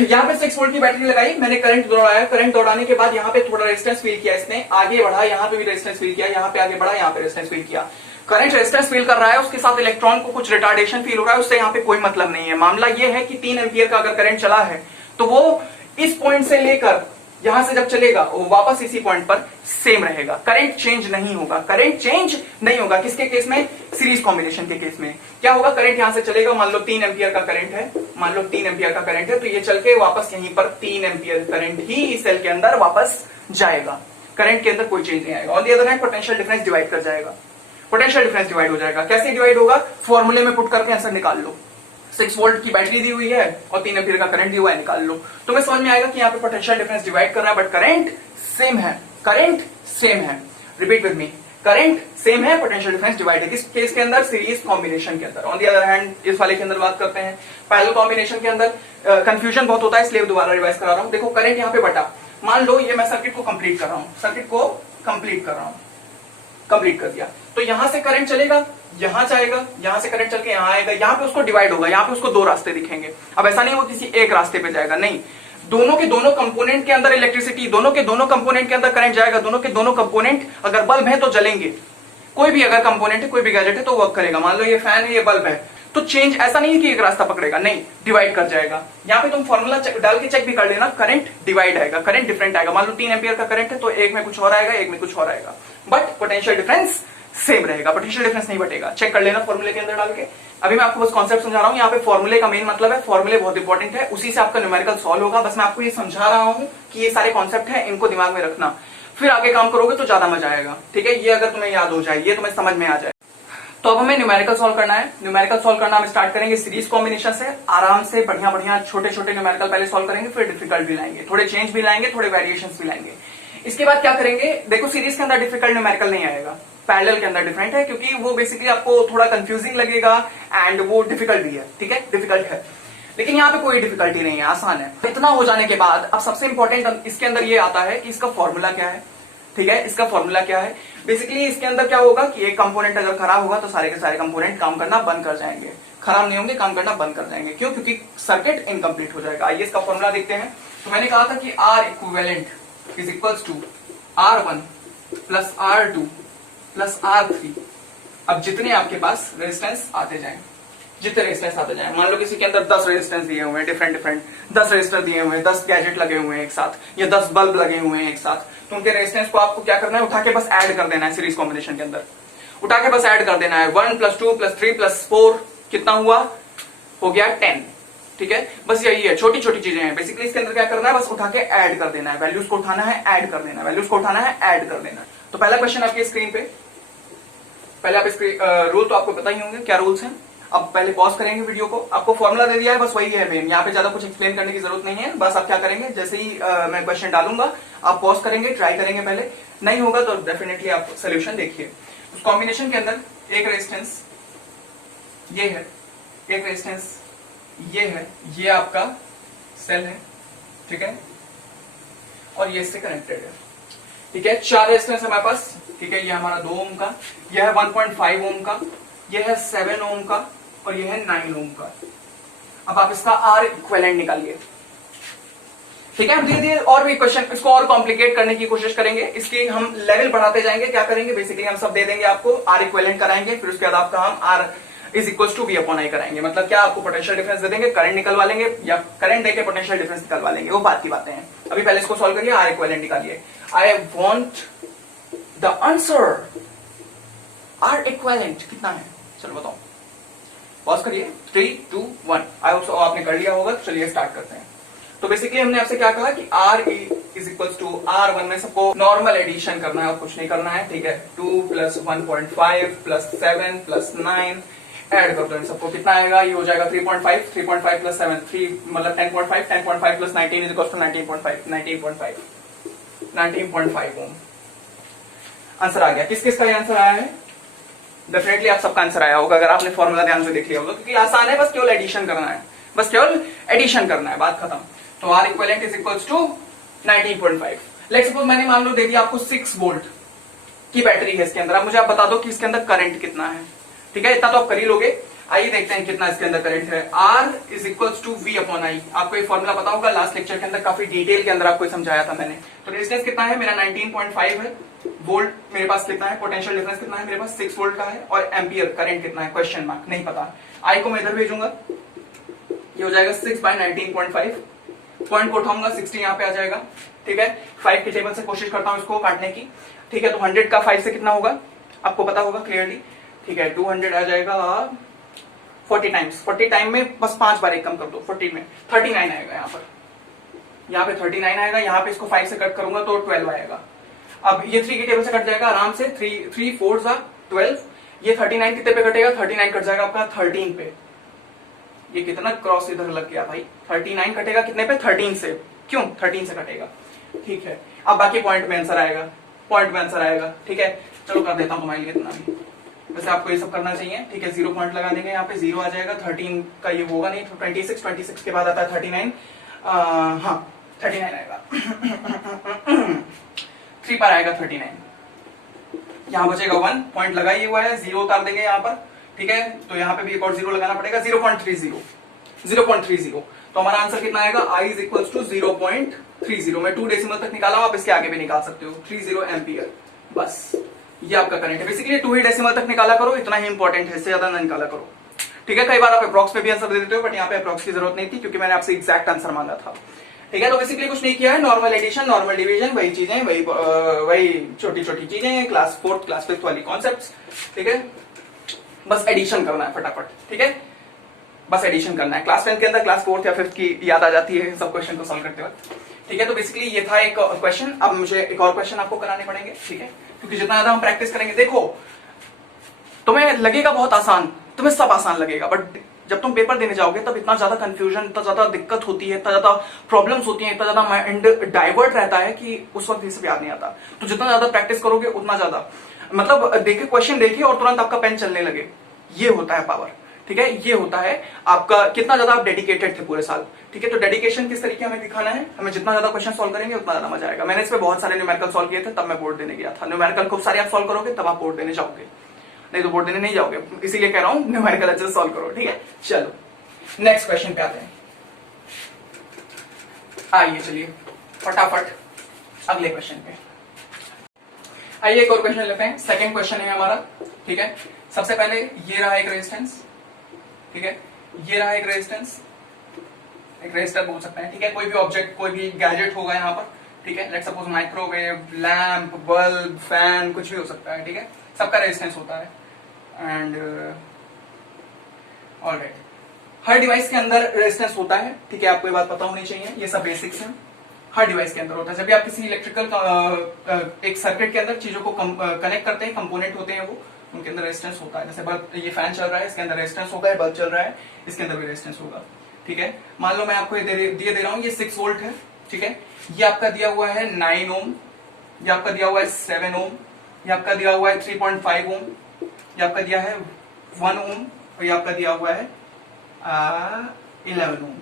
यहाँ पे 6 वोल्ट की बैटरी लगाई, मैंने करंट दौड़ाया, करंट दौड़ाने के बाद यहाँ पे थोड़ा रेजिस्टेंस फील किया, इसने आगे बढ़ा, यहाँ पे भी रेजिस्टेंस फील किया, यहाँ पे आगे बढ़ा, यहाँ पे रेजिस्टेंस फील किया। करंट रेजिस्टेंस फील कर रहा है, उसके साथ इलेक्ट्रॉन को कुछ रिटार्डेशन फील हो रहा है, उससे यहाँ पे कोई मतलब नहीं है। मामला ये है कि 3 एम्पियर का अगर करंट चला है तो वो इस पॉइंट से लेकर यहां से जब चलेगा वो वापस इसी पॉइंट पर सेम रहेगा, करंट चेंज नहीं होगा, करंट चेंज नहीं होगा। किसके केस में? सीरीज कॉम्बिनेशन के केस में क्या होगा, करंट यहां से चलेगा, मान लो 3 एम्पियर का करंट है, मान लो 3 एम्पियर का करंट है, तो ये चल के वापस यहीं पर 3 एम्पियर करंट ही इस सेल के अंदर वापस जाएगा, करंट के अंदर कोई चेंज नहीं आएगा। On the other hand potential difference divide कर जाएगा, पोटेंशियल डिफरेंस डिवाइड हो जाएगा। कैसे डिवाइड होगा? फॉर्मूले में पुट करके आंसर निकाल लो। 6 वोल्ट की बैटरी दी हुई है और 3 एम्पीयर का करंट दिया हुआ है, निकाल लो। तुम्हें समझ में आएगा कि यहाँ पे पोटेंशियल डिफरेंस डिवाइड कर रहा है बट करंट सेम है, करंट सेम है। Repeat with me, current same है, पोटेंशियल डिफरेंस डिवाइड है। किस केस के अंदर? सीरीज कॉम्बिनेशन के अंदर। ऑन दी अदर हैंड इस वाले के अंदर बात करते हैं पैरेलल कॉम्बिनेशन के अंदर। कंफ्यूजन बहुत होता है इसलिए दोबारा रिवाइज करा रहा हूं। देखो करंट यहाँ पे बटा, मान लो ये मैं सर्किट को कंप्लीट कर रहा हूं, सर्किट को कंप्लीट कर रहा हूं, कंप्लीट कर दिया, तो यहां से करंट चलेगा, यहां जाएगा, यहां से करंट चल के यहां आएगा, यहां पे उसको डिवाइड होगा, यहां पे उसको 2 रास्ते दिखेंगे। अब ऐसा नहीं वो किसी एक रास्ते पे जाएगा, नहीं, दोनों के दोनों कंपोनेंट के अंदर इलेक्ट्रिसिटी, दोनों के दोनों कंपोनेंट के अंदर करंट जाएगा, दोनों के दोनों कंपोनेंट, अगर बल्ब है तो जलेंगे, कोई भी अगर कंपोनेंट है, कोई भी गैजेट है तो वर्क करेगा। मान लो ये फैन है, ये बल्ब है, तो चेंज ऐसा नहीं है कि एक रास्ता पकड़ेगा, नहीं, डिवाइड कर जाएगा। यहां पे तुम फॉर्मूला डाल के चेक भी कर लेना, करंट डिवाइड आएगा, करंट डिफरेंट आएगा। मान लो 3 एम्पियर का करंट है तो एक में कुछ और आएगा, एक में कुछ और आएगा, बट पोटेंशियल डिफरेंस सेम रहेगा, पोटेंशियल डिफरेंस नहीं बटेगा। चेक कर लेना फॉर्मूले के अंदर डाल के। अभी मैं आपको बस कॉन्सेप्ट समझा रहा हूं, यहाँ पे फॉर्मूले का मेन मतलब है, फॉर्मूले बहुत इंपॉर्टेंट है, उसी से आपका न्यूमेरिकल सॉल्व होगा। बस मैं आपको ये समझा रहा हूं कि ये सारे कॉन्सेप्ट है, इनको दिमाग में रखना, फिर आगे काम करोगे तो ज्यादा मजा आएगा। ठीक है, ये अगर तुम्हें याद हो जाए, ये तुम्हें समझ में आ जाए। तो अब हमें न्यूमेरिकल सॉल्व करना है। न्यूमेरिकल सॉल्व करना हम स्टार्ट करेंगे सीरीज कॉम्बिनेशन से, आराम से बढ़िया बढ़िया छोटे छोटे न्यूमेरिकल पहले सॉल्व करेंगे, फिर डिफिकल्ट भी लाएंगे, थोड़े चेंज भी लाएंगे, थोड़े वेरिएशंस भी लाएंगे। इसके बाद क्या करेंगे, देखो सीरीज के अंदर डिफिकल्ट न्यूमेरिकल नहीं आएगा, पैरेलल के अंदर डिफरेंट है, क्योंकि वो बेसिकली आपको थोड़ा कंफ्यूजिंग लगेगा एंड वो डिफिकल्ट भी है। ठीक है, डिफिकल्ट है, लेकिन यहाँ पे कोई डिफिकल्टी नहीं है, आसान है। इतना हो जाने के बाद अब सबसे इंपॉर्टेंट इसके अंदर ये आता है कि इसका फॉर्मूला क्या है। ठीक है, इसका फॉर्मूला क्या है? बेसिकली इसके अंदर क्या होगा कि एक कंपोनेंट अगर खराब होगा तो सारे के सारे कंपोनेंट काम करना बंद कर जाएंगे, खराब नहीं होंगे, काम करना बंद कर जाएंगे। क्यों? क्योंकि सर्किट इनकम्प्लीट हो जाएगा। आइए इसका फॉर्मूला देखते हैं। तो मैंने कहा था कि R equivalent is equals to R1 plus R2 plus R3। अब जितने आपके पास रेजिस्टेंस आते जाएं, जितने रेजिस्टेंस आते जाएं, मान लो किसी के अंदर 10 रेजिस्टेंस दिए हुए हैं, डिफरेंट डिफरेंट 10 रेजिस्टर दिए हुए हैं, 10 गैजेट लगे हुए हैं एक साथ, या 10 बल्ब लगे हुए हैं एक साथ, तो उनके रेजिस्टेंस को आपको क्या करना है, उठा के बस ऐड कर देना है। सीरीज कॉम्बिनेशन के अंदर उठा के बस ऐड कर देना है। 1 + 2 + 3 + 4 कितना हुआ? हो गया 10। ठीक है, बस यही है, छोटी छोटी चीजें हैं। बेसिकली इसके अंदर क्या करना है, बस उठा के ऐड कर देना है, वैल्यूज को उठाना है, ऐड कर देना है, वैल्यूज को उठाना है, ऐड कर देना है। तो पहला क्वेश्चन आपकी स्क्रीन पे, पहले आप रूल तो आपको पता ही होंगे क्या रूल्स हैं। अब पहले पॉज करेंगे वीडियो को, आपको फॉर्मूला दे दिया है, बस वही है मेन, यहाँ पे ज्यादा कुछ एक्सप्लेन करने की जरूरत नहीं है। बस आप क्या करेंगे, जैसे ही मैं क्वेश्चन डालूंगा आप पॉज करेंगे, ट्राई करेंगे, पहले नहीं होगा तो डेफिनेटली आप सोल्यूशन देखिए। उस कॉम्बिनेशन के अंदर एक रेजिस्टेंस ये है, एक रेजिस्टेंस ये है, ये आपका सेल है, ठीक है, और ये इससे कनेक्टेड है। ठीक है, 4 रेजिस्टेंस हमारे पास। ठीक है, ये हमारा 2 ओम का, यह है 1.5 ओम का, यह है 7 ओम का, और यह है 9 ओम का। अब आप इसका R इक्विवेलेंट निकालिए। ठीक है, हम धीरे धीरे और भी क्वेश्चन इसको और कॉम्प्लिकेट करने की कोशिश करेंगे, इसकी हम लेवल बढ़ाते जाएंगे। क्या करेंगे, बेसिकली हम सब दे देंगे आपको, R इक्विवेलेंट कराएंगे, फिर उसके बाद आपका हम R is equal to V/I कराएंगे। मतलब क्या, आपको पोटेंशियल डिफरेंस दे देंगे, करंट निकलवा लेंगे, या करंट देके पोटेंशियल डिफरेंस निकलवा लेंगे, वो बात की बातें हैं। अभी पहले इसको सॉल्व करिए, R इक्विवेलेंट निकालिए। I want the answer. R equivalent कितना है, चलो बताओ, पॉज करिए। 3, 2, 1। आई होप आपने कर लिया होगा, तो चलिए स्टार्ट करते हैं। तो बेसिकली हमने आपसे क्या कहा कि R is equal to R1 में सबको नॉर्मल एडिशन करना है और कुछ नहीं करना है। ठीक है, 2 + 1.5 + 7 + 9 ऐड कर दो इन सबको, कितना आएगा, ये हो जाएगा 3.5, 3.5 + 7 3 मतलब 10.5, 10.5 + 19 is equal to 19.5, 19.5 ohm. Answer आ गया। किस किस का आंसर आया है? डेफिनेटली आप सबका आंसर आया होगा अगर आपने फॉर्मूला ध्यान से देख लिया होगा, क्योंकि आसान है, बस केवल एडिशन करना है, बस केवल एडिशन करना है, बात खत्म। तो R equivalent is equal to 19.5। Let's suppose मैंने मान लो दे दिया आपको 6 वोल्ट की बैटरी है इसके अंदर। अब मुझे आप बता दो कि इसके अंदर करंट कितना है। ठीक है, इतना तो आप कर ही लोगे। आइए देखते हैं कितना इसके अंदर करंट है। R is equal to V/I। आपको ये फॉर्मूला पता होगा, लास्ट लेक्चर के अंदर काफी डिटेल के अंदर आपको समझाया था मैंने। तो रेजिस्टेंस कितना है मेरा, 19.5 है, वोल्ट मेरे पास कितना है, पोटेंशियल डिफरेंस कितना है मेरे पास, 6 वोल्ट का है, और एम्पियर करंट कितना है, क्वेश्चन मार्क नहीं पता। I को मैं इधर भेजूंगा, ये हो जाएगा 6/19.5 पॉइंट को उठाऊंगा 60 यहाँ पे आ जाएगा, ठीक है। 5 की टेबल से कोशिश करता हूँ इसको काटने की, ठीक है। तो 100 का 5 से कितना होगा आपको पता होगा क्लियरली, ठीक है। 200 आ जाएगा 40 टाइम्स, 40 टाइम में बस 5 बार एक कम कर दो, 40 में 39 आएगा यहाँ पर, यहाँ पे 39 आएगा, यहाँ पे इसको 5 से कट करूंगा तो 12 आएगा। अब ये 3 की टेबल से कट जाएगा आराम से, 3 4 12, ये 39 कितने पे कटेगा, 39 कट जाएगा आपका 13 पे। ये कितना क्रॉस इधर लग गया भाई, 39 कटेगा कितने पे, 13 से, क्यों 13 से कटेगा, ठीक है। अब बाकी पॉइंट में आंसर आएगा, पॉइंट में आंसर आएगा, ठीक है। चलो कर देता हूं तुम्हारे लिए इतना भी, वैसे आपको ये सब करना चाहिए, ठीक है। 0 पॉइंट लगा देंगे यहाँ पे, 0 आ जाएगा, 13 का ये होगा नहीं, तो 26 के बाद आता है 39, हाँ 39 आएगा 3 पर आएगा 39, यहाँ बचेगा 1 पॉइंट लगा ही हुआ है, 0 उतार देंगे यहाँ पर, ठीक है। तो यहाँ पे भी एक और 0 लगाना पड़ेगा, 0.30, तो हमारा आंसर कितना आएगा, I इज इक्वल टू 0.30। मैं 2 डेसिमल तक निकाला हूं, आप इसके आगे भी निकाल सकते हो, 30 एम्पियर, बस ये आपका करंट है। बेसिकली 2 ही डेसिमल तक निकाला करो, इतना ही इंपॉर्टेंट है, इससे ज्यादा ना निकाला करो, ठीक है। कई बार आप अप्रॉक्स पे भी आंसर दे देते हो, बट यहाँ पे अप्रॉक्स की जरूरत नहीं थी क्योंकि मैंने आपसे एग्जैक्ट आंसर मांगा था, ठीक है। तो बेसिकली कुछ नहीं किया है, नॉर्मल एडिशन, नॉर्मल डिवीजन, वही चीजें, वही छोटी छोटी चीजें, क्लास 4th क्लास 5th वाली कॉन्सेप्ट्स, ठीक है। बस एडिशन करना है फटाफट, ठीक है, बस एडिशन करना है। क्लास 10 के अंदर क्लास 4th या 5th की याद आ जाती है सब क्वेश्चन को सॉल्व करते वक्त, ठीक है। तो बेसिकली ये था एक क्वेश्चन, अब मुझे एक और क्वेश्चन आपको कराने पड़ेंगे, ठीक है, क्योंकि जितना ज्यादा हम प्रैक्टिस करेंगे, देखो तुम्हें लगेगा बहुत आसान, तुम्हें सब आसान लगेगा, बट जब तुम पेपर देने जाओगे तब इतना ज्यादा कंफ्यूजन, इतना ज्यादा दिक्कत होती है, इतना ज्यादा प्रॉब्लम्स होती है, इतना ज्यादा माइंड डाइवर्ट रहता है कि उस वक्त ये सब याद नहीं आता। तो जितना ज्यादा प्रैक्टिस करोगे उतना ज्यादा, मतलब देखिए क्वेश्चन देखिए और तुरंत आपका पेन चलने लगे, ये होता है पावर, ठीक है। ये होता है आपका कितना ज्यादा आप डेडिकेटेड थे पूरे साल, ठीक है। तो डेडिकेशन किस तरीके हमें दिखाना है, हमें जितना ज्यादा क्वेश्चन सॉल्व करेंगे उतना ज्यादा मजा आएगा। मैंने इस पे बहुत सारे न्यूमेरिकल सॉल्व किए थे, तब मैं बोर्ड देने गया था। न्यूमेरिकल खूब सारे आप सॉल्व करोगे तब आप बोर्ड देने जाओगे, नहीं तो बोर्ड देने नहीं जाओगे, इसीलिए कह रहा हूं न्यूमेरिकल अच्छे से सॉल्व करो, ठीक है। चलो नेक्स्ट क्वेश्चन पे आते हैं, आइए चलिए फटाफट अगले क्वेश्चन पे आइए। एक और क्वेश्चन लेते हैं, सेकंड क्वेश्चन है हमारा, ठीक है। सबसे पहले ये रहा एक रेजिस्टेंस, ठीक है, ये रहा एक रेजिस्टेंस, एक रेजिस्टर बोल सकते हैं, ठीक है। कोई भी ऑब्जेक्ट, कोई भी गैजेट होगा यहाँ पर, ठीक है। Let's suppose microwave, lamp, bulb, fan, कुछ भी हो सकता है, ठीक है। सबका रेजिस्टेंस होता है, एंड ऑलराइट, हर डिवाइस के अंदर रेजिस्टेंस होता है, ठीक है। आपको ये बात पता होनी चाहिए, ये सब बेसिक्स हैं, हर डिवाइस के अंदर होता है। जब भी आप किसी इलेक्ट्रिकल एक सर्किट के अंदर चीजों को कनेक्ट करते हैं, कंपोनेंट होते हैं वो, उनके अंदर रेजिस्टेंस होता है। जैसे बल्ब, ये फैन चल रहा है, इसके अंदर रेजिस्टेंस होगा, बल्ब चल रहा है, इसके अंदर भी रेजिस्टेंस होगा, ठीक है। मान लो मैं आपको ये दे रहा हूँ, ये 6 वोल्ट है, ठीक है। ये आपका दिया हुआ है 9 ओम, ये आपका दिया हुआ है 7 ओम, ये आपका दिया हुआ है 3.5 ओम, ये आपका दिया है 1 ओम, और ये आपका दिया हुआ है 11 ओम।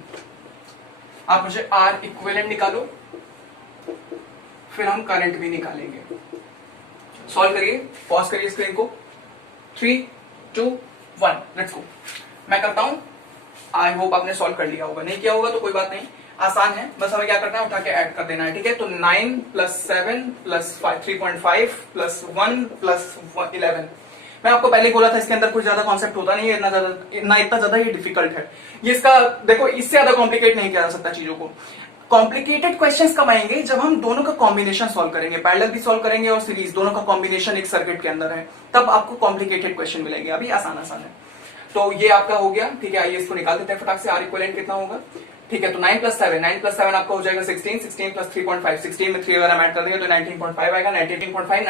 आप मुझे आर इक्विवेलेंट निकालो, फिर हम करंट भी निकालेंगे। सॉल्व करिए, पॉज करिए स्क्रीन को, 3 2 1 लेट्स गो। मैं करता हूं, आई होप आपने सॉल्व कर लिया होगा, नहीं किया होगा तो कोई बात नहीं, आसान है, बस हमें क्या करना है, उठा के ऐड कर देना है, ठीक है। तो 9 + 7 + 3.5 + 1 + 11। मैं आपको पहले बोला था इसके अंदर कुछ ज्यादा कॉन्सेप्ट होता नहीं है, इतना ज्यादा ये डिफिकल्ट है। ये इसका देखो, इससे ज्यादा कॉम्प्लिकेट नहीं किया जा सकता चीजों को। कॉम्प्लिकेटेड क्वेश्चंस कब आएंगे, जब हम दोनों का कॉम्बिनेशन सॉल्व करेंगे, पैरेलल भी सॉल्व करेंगे और सीरीज, दोनों का कॉम्बिनेशन एक सर्किट के अंदर है, तब आपको कॉम्प्लिकेटेड क्वेश्चन मिलेंगे। अभी आसान है। तो ये आपका हो गया, ठीक है। आइए इसको निकाल देते हैं फटाक से, आर इक्विवेलेंट कितना होगा, ठीक है। तो 9 + 7 आपका हो जाएगा 16, 16 + 3.5, 16 में 3 अगर हम ऐड कर देंगे तो 19.5 आएगा, 19.5 +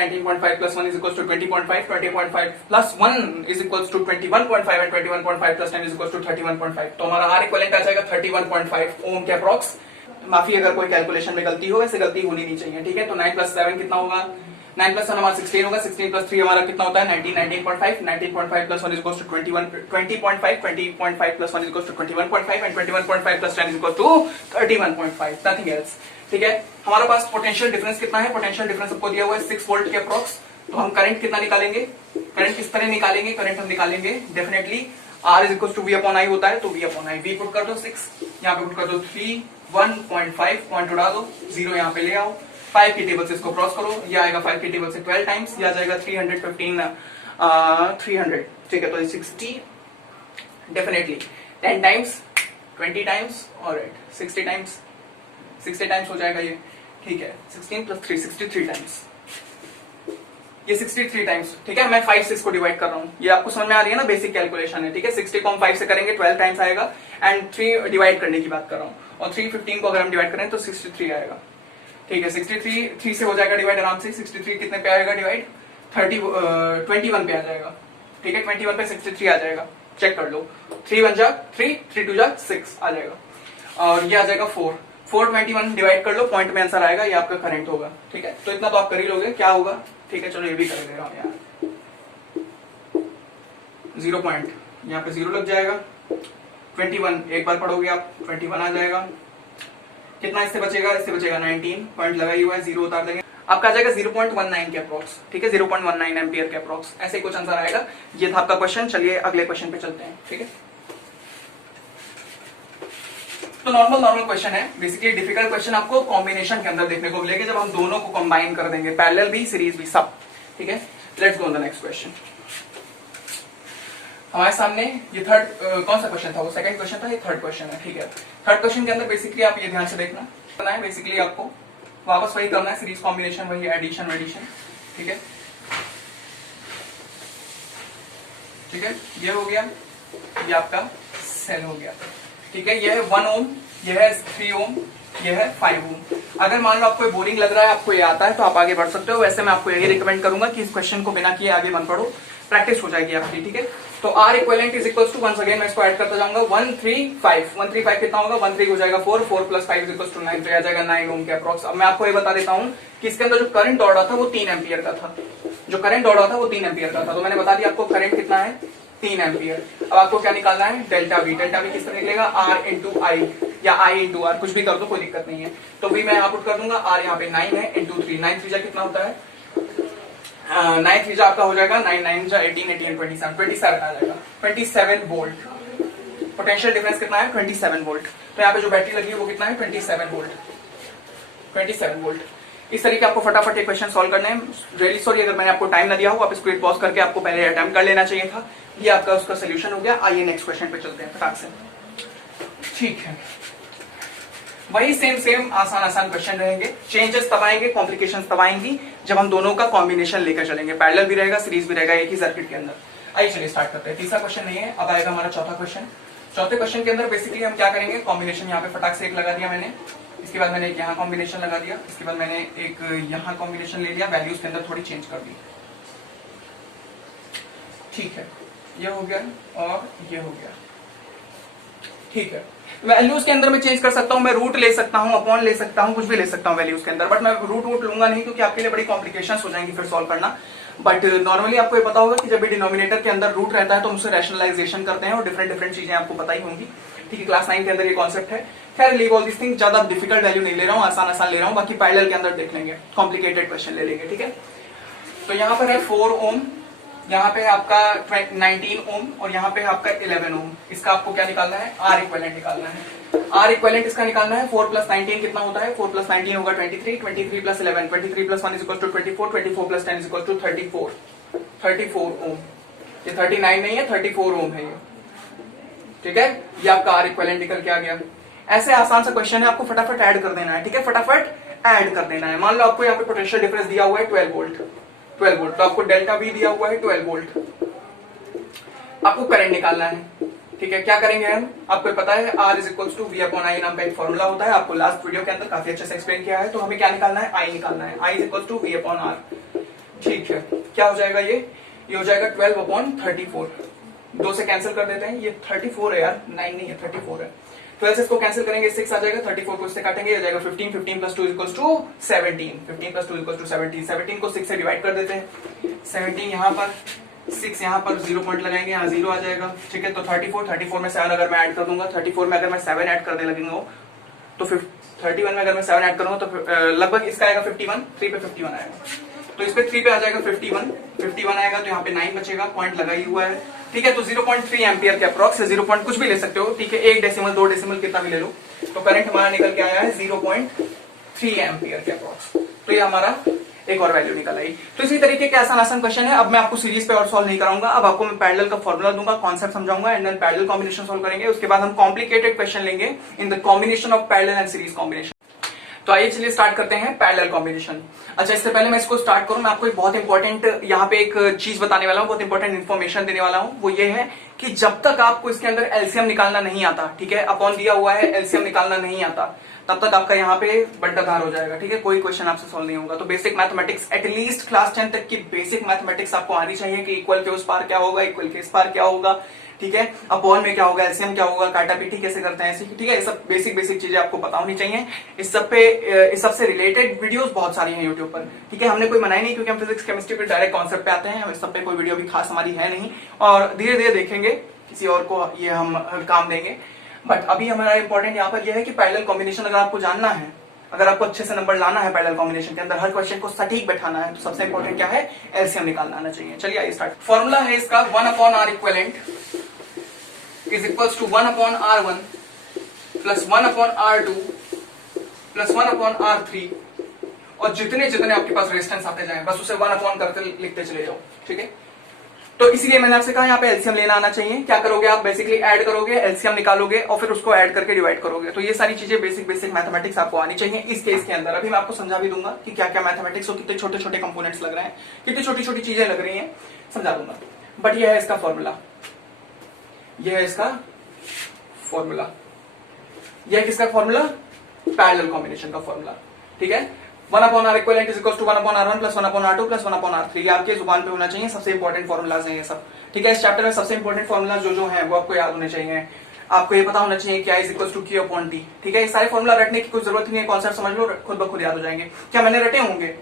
1 = 20.5, 20.5 + 1 = 21.5, एंड 21.5 + 10 = 31.5। तो हमारा आर इक्विवेलेंट आ जाएगा 31.5 ओम के अप्रॉक्स। माफी अगर कोई कैलकुलेशन में गलती हो, वैसे गलती होनी नहीं चाहिए, ठीक है। तो 9 + 7 कितना होगा, 9 + 7 हमारा 16 होगा, 16 + 3 हमारा कितना होता है 19.5, 19.5 + 1 = 20.5, 20.5 + 1 = 21.5, एंड 21.5 + 10 = 31.5, नथिंग एल्स, ठीक है। हमारे पास पोटेंशियल डिफरेंस कितना है, पोटेंशियल डिफरेंस आपको दिया हुआ है 6 वोल्ट के अप्रॉक्स। तो हम करंट कितना निकालेंगे, करंट किस तरह निकालेंगे, करंट हम निकालेंगे डेफिनेटली R = V/I होता है, तो V/I, V पुट कर दो 6, यहाँ पे पुट कर दो 3, 1.5 पॉइंट उड़ा दो, 0 यहाँ पे ले आओ, 5 की टेबल से इसको क्रॉस करो, ये आएगा 5 की टेबल से 12 टाइम्स, ये आ जाएगा 315 300, ठीक है। तो 60 डेफिनेटली 10 टाइम्स, 20 टाइम्स और 60 टाइम्स, 60 टाइम्स हो जाएगा ये, ठीक है। 16 + 3 63 टाइम्स, ये 63 टाइम्स, ठीक है। मैं 5 6 को डिवाइड कर रहा हूँ, ये आपको समझ में आ रही है ना, बेसिक कैलकुलेशन है, ठीक है। 60 को हम 5 से करेंगे 12 टाइम्स आएगा, एंड 3 डिवाइड करने की बात कर रहा हूँ, और 3 15 को अगर हम डिवाइड करें तो 63 आएगा, ठीक है। 63 3 से हो जाएगा डिवाइड आराम से। 63 कितने पे आएगा डिवाइड? 21 पे आ जाएगा, ठीक है। 21 पे 63 आ जाएगा, चेक कर लो। 3 1 जा 3, 3 2 जा 6 आ जाएगा, और ये आ जाएगा 4 21 डिवाइड कर लो, पॉइंट में आंसर आएगा, ये आपका करंट होगा, ठीक है। तो इतना तो आप कर ही लोगे, क्या होगा, ठीक है। चलो ये भी कर दे रहा हूं यार, 0 पॉइंट, यहाँ पे 0 लग जाएगा। 21 एक बार पढ़ोगे आप, 21 आ जाएगा। कितना इससे बचेगा? इससे बचेगा 19, पॉइंट लगा ही हुआ है, 0 उतार देंगे, आपका आ जाएगा 0.19 के अप्रोक्स, ठीक है। 0.19 एम्पियर के अप्रोक्स, ऐसे ही कुछ आंसर आएगा। ये था आपका क्वेश्चन। चलिए अगले क्वेश्चन पे चलते हैं, ठीक है। तो नॉर्मल क्वेश्चन है, बेसिकली डिफिकल्ट क्वेश्चन आपको कॉम्बिनेशन के अंदर देखने को मिलेगा, जब हम दोनों को कंबाइन कर देंगे, पैरेलल भी, सीरीज भी, सब, ठीक है। Let's go on the next question. हमारे सामने ये थर्ड कौन सा क्वेश्चन था? वो सेकंड क्वेश्चन था, ये थर्ड क्वेश्चन है, ठीक है। थर्ड क्वेश्चन के अंदर बेसिकली आप ये ध्यान से देखना करना है, बेसिकली आपको वापस वही करना है, सीरीज कॉम्बिनेशन, वही एडिशन वेडिशन, ठीक है, ठीक है। ये हो गया, ये आपका सेल हो गया, ठीक है। ये है 1 ओम, ये है 3 ओम, ये है 5 ओम। अगर मान लो आपको बोरिंग लग रहा है, आपको ये आता है, तो आप आगे बढ़ सकते हो। वैसे मैं आपको यही रिकमेंड करूंगा कि इस क्वेश्चन को बिना किए आगे मत पढ़ो, प्रैक्टिस हो जाएगी आपकी, ठीक है। तो R equivalent is equals to, once again मैं इसको ऐड करता जाऊंगा, 135 135 कितना होगा? 13 हो जाएगा 4 4 + 5 इज इक्वल्स टू 9, तो आ जाएगा 9 ओम के अप्रॉक्स। अब मैं आपको ये बता देता हूँ कि इसके अंदर जो करंट दौड़ रहा था वो 3 एम्पियर का था, जो करंट दौड़ रहा था वो 3 एम्पियर का था। तो मैंने बता दिया आपको करंट कितना है, 3 एम्पियर। अब आपको क्या निकालना है? Delta V। डेल्टा V किस तरह निकलेगा? R × I या I × R, कुछ भी कर दो, कोई दिक्कत नहीं है। तो V मैं यहाँ पुट कर दूंगा, R यहाँ पे 9 है, × 3, 9 3 कितना होता है? 9 3 आपका हो जाएगा 9 9 18 18 27 27 आ जाएगा, 27 वोल्ट। पोटेंशियल डिफरेंस कितना है? 27 वोल्ट। तो यहाँ पे जो बैटरी लगी है वो कितना है? 27 वोल्ट, 27 वोल्ट। इस तरीके आपको फटाफट ये क्वेश्चन सॉल्व करने हैं। रियली सॉरी अगर मैंने आपको टाइम ना दिया हो, आप इसको पॉज करके आपको पहले अटेम्प्ट कर लेना चाहिए था। ये आपका उसका सोल्यूशन हो गया। आइए नेक्स्ट क्वेश्चन पे चलते हैं फटाक से, ठीक है। वही सेम आसान क्वेश्चन रहेंगे, चेंजेस तब आएंगे, कॉम्प्लिकेशंस तब आएंगी जब हम दोनों का कॉम्बिनेशन लेकर चलेंगे। पैरेलल भी रहेगा, सीरीज भी रहेगा, एक ही सर्किट के अंदर। आइए चलिए स्टार्ट करते हैं। तीसरा क्वेश्चन नहीं है, अब आएगा हमारा चौथा क्वेश्चन। चौथे क्वेश्चन के अंदर बेसिकली हम क्या करेंगे? कॉम्बिनेशन यहाँ पे फटाक से एक लगा दिया मैंने, इसके बाद मैंने एक यहाँ कॉम्बिनेशन लगा दिया, इसके बाद मैंने एक यहाँ कॉम्बिनेशन ले लिया, वैल्यूज के अंदर थोड़ी चेंज कर दी, ठीक है। ये हो गया और ये हो गया, ठीक है। वैल्यूज के अंदर मैं चेंज कर सकता हूं, मैं रूट ले सकता हूं, अपॉन ले सकता हूं, कुछ भी ले सकता हूं वैल्यूज के अंदर, बट मैं रूट लूंगा नहीं, क्योंकि आपके लिए बड़ी कॉम्प्लिकेशंस हो जाएंगी फिर सॉल्व करना। बट नॉर्मली आपको ये पता होगा कि जब भी डिनोमिनेटर के अंदर रूट रहता है तो हम उसे रैशनलाइजेशन करते हैं, और डिफरेंट चीजें आपको पता ही होंगी, ठीक है। क्लास 9 के अंदर ये कॉन्सेप्ट है। खैर लीव ऑल दिस थिंग, ज्यादा डिफिकल्ट वैल्यू नहीं ले रहा हूँ, आसान ले रहा हूँ, बाकी पैरेलल के अंदर देख लेंगे, कॉम्प्लिकेटेड क्वेश्चन ले लेंगे, ठीक है। तो यहाँ पर है 4 ओम, यहाँ पे आपका 19 ओम, और यहाँ पे आपका 11 ओम। इसका आपको क्या निकालना है? R इक्विवेलेंट निकालना है। R इक्विवेलेंट इसका निकालना है। 4 + 19 कितना होता है? 4 + 19 होगा 23, 23 + 11, 23 + 1 = 24, 24 + 10 = 34, 34 ओम। ये 39 नहीं है, 34 ओम है ये, ठीक है। ये आपका R इक्विवेलेंट निकल के आ गया। ऐसे आसान सा क्वेश्चन है, आपको फटाफट ऐड कर देना है, ठीक है, फटाफट ऐड कर देना है। मान लो आपको यहाँ पे पोटेंशियल डिफरेंस दिया हुआ है 12 वोल्ट, 12 वोल्ट, तो आपको डेल्टा V दिया हुआ है 12 वोल्ट, आपको करंट निकालना है, ठीक है। क्या करेंगे हम? आपको पता है R = V/I नाम का एक फॉर्मूला होता है, आपको लास्ट वीडियो के अंदर काफी अच्छे से एक्सप्लेन किया है। तो हमें क्या निकालना है? I निकालना है, I = V/R, ठीक है। क्या हो जाएगा ये हो जाएगा 12/34, 2 से कैंसिल कर देते हैं, ये 34 है यार, 9 नहीं है, 34 है। 12 से इसको कैंसिल करेंगे, 6 आ जाएगा, 34 को इससे काटेंगे, आ जाएगा 15, 15 + 2 = 17, 15 + 2 = 17, 17 को 6 से डिवाइड कर देते हैं, 17 यहाँ पर, 6 यहाँ पर, 0 पॉइंट लगाएंगे, यहाँ 0 आ जाएगा, ठीक है। तो 34 में 7 अगर मैं ऐड कर दूंगा, 34 में अगर मैं 7 ऐड करने लगेंगे तो 31 में अगर मैं 7 ऐड करूंगा तो लगभग इसका आएगा 51, 3 पे 51 आएगा, तो इस पे 3 पे आ जाएगा 51 आएगा, तो यहाँ पे 9 बचेगा, पॉइंट लगा ही हुआ है, ठीक है। तो 0.3 एम्पियर के अप्रॉक्स, 0 पॉइंट कुछ भी ले सकते हो, ठीक है, 1 डेसिमल 2 डेसिमल कितना भी ले लो। तो करंट हमारा निकल के आया है 0.3 एम्पियर के अप्रॉक्स। तो ये हमारा एक और वैल्यू निकल आई। तो इसी तरीके के आसान क्वेश्चन है। अब मैं आपको सीरीज पे और सॉल्व नहीं कराऊंगा, अब आपको मैं पैरेलल का फॉर्मूला दूंगा, कॉन्सेप्ट समझाऊंगा, and then parallel combination solve करेंगे। उसके बाद हम कॉम्प्लिकेटेड क्वेश्चन लेंगे in the combination of parallel and series combination. तो आइए चलिए स्टार्ट करते हैं पैरेलल कॉम्बिनेशन। अच्छा, इससे पहले मैं इसको स्टार्ट करूं, मैं आपको एक बहुत इंपॉर्टेंट यहाँ पे एक चीज बताने वाला हूँ, बहुत इंपॉर्टेंट इन्फॉर्मेशन देने वाला हूँ। वो ये है कि जब तक आपको इसके अंदर एलसीएम निकालना नहीं आता, ठीक है, अपॉन दिया हुआ है एलसीएम निकालना नहीं आता, तब तक आपका यहाँ पे बंटाधार हो जाएगा, ठीक है, कोई क्वेश्चन आपसे सॉल्व नहीं होगा। तो बेसिक मैथमेटिक्स एटलीस्ट क्लास 10 तक की बेसिक मैथमेटिक्स आपको आनी चाहिए कि इक्वल के उस पार क्या होगा, इक्वल के इस पार क्या होगा, ठीक है, अपॉन में क्या होगा, एलसीएम क्या होगा, काटापीटी कैसे करते हैं, ठीक है, ये सब बेसिक बेसिक चीजें आपको पता होनी चाहिए। इस सब से रिलेटेड वीडियोस बहुत सारी हैं यूट्यूब पर, ठीक है, हमने कोई बनाई नहीं क्योंकि हम फिजिक्स केमिस्ट्री पे डायरेक्ट कॉन्सेप्ट पे आते हैं, इस सब पे कोई वीडियो भी खास हमारी है नहीं, और धीरे धीरे देखेंगे, किसी और को ये हम काम देंगे। बट अभी हमारा इंपॉर्टेंट यहाँ पर यह है कि पैरेलल कॉम्बिनेशन अगर आपको जानना है, अगर आपको अच्छे से नंबर लाना है पैरेलल कॉम्बिनेशन के अंदर, हर क्वेश्चन को सटीक बैठाना है, तो सबसे इंपॉर्टेंट क्या है, एलसीएम निकालना आना चाहिए। चलिए आइए स्टार्ट। फॉर्मूला है इसका 1/r equivalent is equals to 1/r1 plus 1/r2 plus 1/r3, और जितने जितने आपके पास रेजिस्टेंस आते जाएं बस उसे 1 करते लिखते चले जाओ, ठीक है। तो इसीलिए मैंने आपसे कहा यहाँ पे एलसीएम लेना आना चाहिए। क्या करोगे आप, बेसिकली ऐड करोगे, एलसीएम निकालोगे और फिर उसको ऐड करके डिवाइड करोगे। तो ये सारी चीजें बेसिक बेसिक मैथमेटिक्स आपको आनी चाहिए इस केस के अंदर। अभी मैं आपको समझा भी दूंगा कि क्या क्या मैथमेटिक्स और कितने छोटे छोटे कंपोनेंट्स लग रहे हैं, कितनी छोटी छोटी चीजें लग रही हैं, समझा दूंगा। बट यह है इसका फॉर्मूला, यह है इसका फॉर्मूला, यह किसका फॉर्मूला, पैरेलल कॉम्बिनेशन का फॉर्मूला, ठीक है। 1/r equivalent is equal to 1/r1 plus 1/r2 plus 1/r3, ये आपके जुबान पे होना चाहिए, सबसे इंपॉर्टेंट फॉर्मूलाज हैं ये सब, ठीक है। इस चैप्टर में सबसे इंपॉर्टेंट फॉर्मूला जो हैं वो आपको याद होने चाहिए। आपको ये पता होना चाहिए क्या is equal to Q upon T, ठीक है। ये सारे फॉर्मूला रटने की कोई जरूरत नहीं है, कॉन्सेप्ट समझ लो, खुद ब खुद याद हो जाएंगे। क्या मैंने रटे होंगे,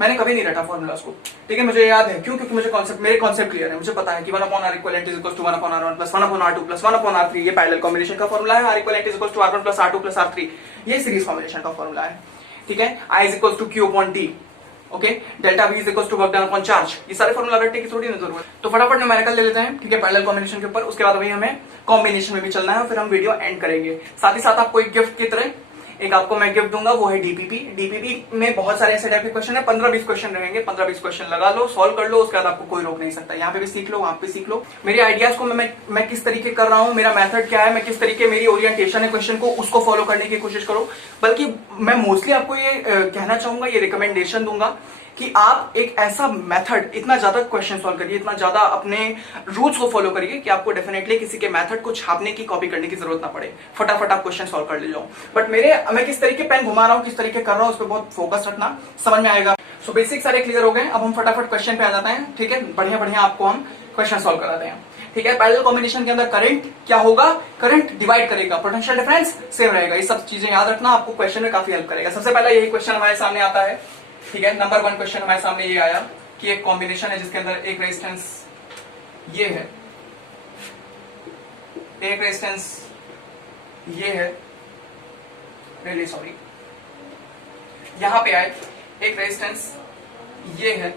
मैंने कभी नहीं रटा फॉर्मूला को, ठीक है, मुझे याद है। क्यों? क्योंकि मुझे मेरे कॉन्सेप्ट क्लियर है, मुझे पता है कि 1/r equivalent is equal to 1/r1 plus 1/r2 plus 1/r3, ये पैरेलल कॉम्बिनेशन का फॉर्मूला है। r equivalent is equal to r1 plus r2 plus r3, ये सीरीज कॉम्बिनेशन का फॉर्मूला है, ठीक है। I is equal to Q upon T, okay, delta V is equal to work done upon charge, ये सारे formula रटने की थोड़ी ना जरूरत। तो फटाफट न्यूमेरिकल ले लेते हैं, ठीक है, पैरेलल कॉम्बिनेशन के ऊपर। उसके बाद अभी हमें कॉम्बिनेशन में भी चलना है और फिर हम वीडियो एंड करेंगे। साथ ही साथ आपको एक गिफ्ट की तरह एक आपको मैं गिफ्ट दूंगा, वो है डीपीपी। डीपीपी में बहुत सारे ऐसे टाइप के क्वेश्चन है, 15-20 क्वेश्चन रहेंगे, 15-20 क्वेश्चन लगा लो, सॉल्व कर लो, उसके बाद आपको कोई रोक नहीं सकता। यहाँ पे भी सीख लो, वहां पे सीख लो। मेरे आइडियाज को मैं किस तरीके कर रहा हूँ, मेरा मेथड क्या है, मैं किस तरीके मेरी ओरिएंटेशन है क्वेश्चन को, उसको फॉलो करने की कोशिश करो। बल्कि मैं मोस्टली आपको ये कहना चाहूंगा, ये रिकमेंडेशन दूंगा कि आप एक ऐसा मेथड, इतना ज्यादा क्वेश्चन सॉल्व करिए, इतना ज्यादा अपने रूल्स को फॉलो करिए कि आपको डेफिनेटली किसी के मेथड को छापने की, कॉपी करने की जरूरत ना पड़े, फटाफट आप क्वेश्चन सॉल्व कर ले जाओ। बट मैं किस तरीके पेन घुमा रहा हूँ, किस तरीके कर रहा हूँ, उस पर बहुत फोकस रखना, समझ में आएगा। सो बेसिक सारे क्लियर हो गए, अब हम फटाफट क्वेश्चन पे आ जाते हैं, ठीक है। बढ़िया बढ़िया आपको हम क्वेश्चन सॉल्व कराते हैं, ठीक है। पैरेलल कॉम्बिनेशन के अंदर करंट क्या होगा, करंट डिवाइड करेगा, पोटेंशियल डिफरेंस सेम रहेगा। ये सब चीजें याद रखना, आपको क्वेश्चन में काफी हेल्प करेगा। सबसे पहला यही क्वेश्चन हमारे सामने आता है, ठीक है। नंबर 1 क्वेश्चन हमारे सामने ये आया कि एक कॉम्बिनेशन है जिसके अंदर एक रेजिस्टेंस ये है, एक रेजिस्टेंस ये है, रियली सॉरी, यहां पे आए, एक रेजिस्टेंस ये है।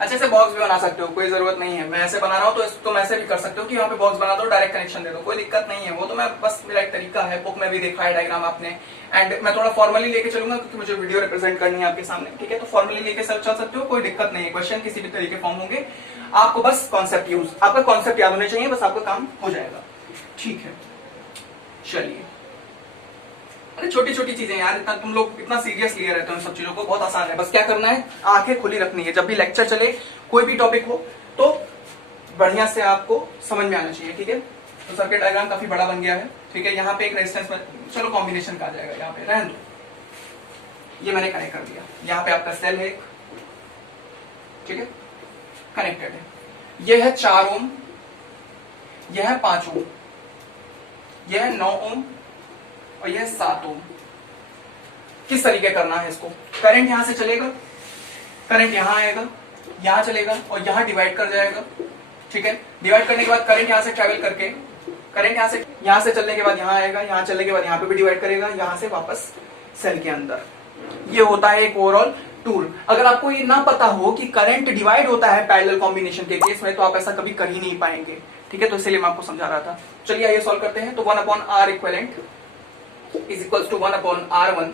अच्छे से बॉक्स भी बना सकते हो, कोई जरूरत नहीं है, मैं ऐसे बना रहा हूं तो तुम ऐसे भी कर सकते हो कि यहाँ पे बॉक्स बना दो, डायरेक्ट कनेक्शन दे दो, कोई दिक्कत नहीं है। वो तो मैं बस, मेरा एक तरीका है, बुक में भी देखा है डायग्राम आपने, एंड मैं थोड़ा फॉर्मली लेके चलूंगा क्योंकि मुझे वीडियो रिप्रेजेंट करनी है आपके सामने, ठीक है। तो फॉर्मली लेके चल सकते हो, कोई दिक्कत नहीं है। क्वेश्चन किसी भी तरीके फॉर्म होंगे, आपको बस कॉन्सेप्ट यूज, आपका कॉन्सेप्ट याद होने चाहिए, बस आपका काम हो जाएगा, ठीक है। चलिए, अरे छोटी छोटी चीजें यार, इतना तुम लोग इतना सीरियस लिए रहते हो इन सब चीजों को, बहुत आसान है। बस क्या करना है, आंखें खुली रखनी है। जब भी लेक्चर चले, कोई भी टॉपिक हो, तो बढ़िया से आपको समझ में आना चाहिए, ठीक है। तो सर्किट डायग्राम काफी बड़ा बन गया है, ठीक है। यहाँ पे एक रेजिस्टेंस में, चलो कॉम्बिनेशन का आ जाएगा, यहाँ पे रहने दो, ये मैंने कनेक्ट कर दिया। यहाँ पे आपका सेल है, ठीक है, कनेक्टेड है। यह है 4 ओम, यह है 5 ओम, यह है 9 ओम और यह 7 ओम। किस तरीके करना है इसको, करंट यहां से चलेगा, करंट यहां आएगा, यहां चलेगा और यहां डिवाइड कर जाएगा, ठीक है। डिवाइड करने के बाद करंट यहां से ट्रेवल करके, करंट यहां से चलने के बाद यहां आएगा, यहां चलने के बाद यहां पे भी डिवाइड करेगा, यहां से वापस सेल के अंदर। ये होता है एक ओवरऑल टूर। अगर आपको ये ना पता हो कि करंट डिवाइड होता है पैरेलल कॉम्बिनेशन के केस में, तो आप ऐसा कभी कर ही नहीं पाएंगे, ठीक है। तो इसलिए मैं आपको समझा रहा था। चलिए आइए सॉल्व करते हैं। तो 1/r equivalent is equal to 1/r1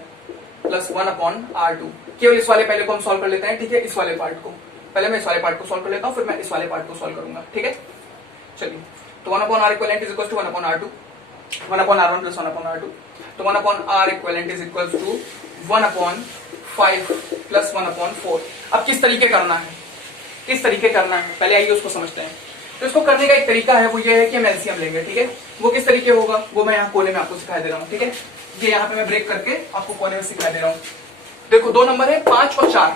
plus 1/r2। केवल इस वाले पहले को हम सॉल्व कर लेते हैं, ठीक है। इस वाले पार्ट को पहले, मैं इस वाले पार्ट को सॉल्व कर लेता हूं, फिर मैं इस वाले पार्ट को सॉल्व करूंगा, ठीक है। चलिए, तो 1/r equivalent is equal to 1/r2 1 upon R1 plus 1 upon R2, तो 1 upon R equivalent is equal to 1 upon 5 plus 1 upon 4। अब किस तरीके करना है, किस तरीके करना है, पहले आइए उसको समझते हैं। तो इसको करने का एक तरीका है, वो ये है कि हम एलसीएम लेंगे, ठीक है। वो किस तरीके होगा वो मैं यहाँ कोने में आपको सिखा दे रहा हूँ, ठीक है। ये यहाँ पे मैं ब्रेक करके आपको कोने में सिखा दे रहा हूँ। देखो दो नंबर है 5 और 4,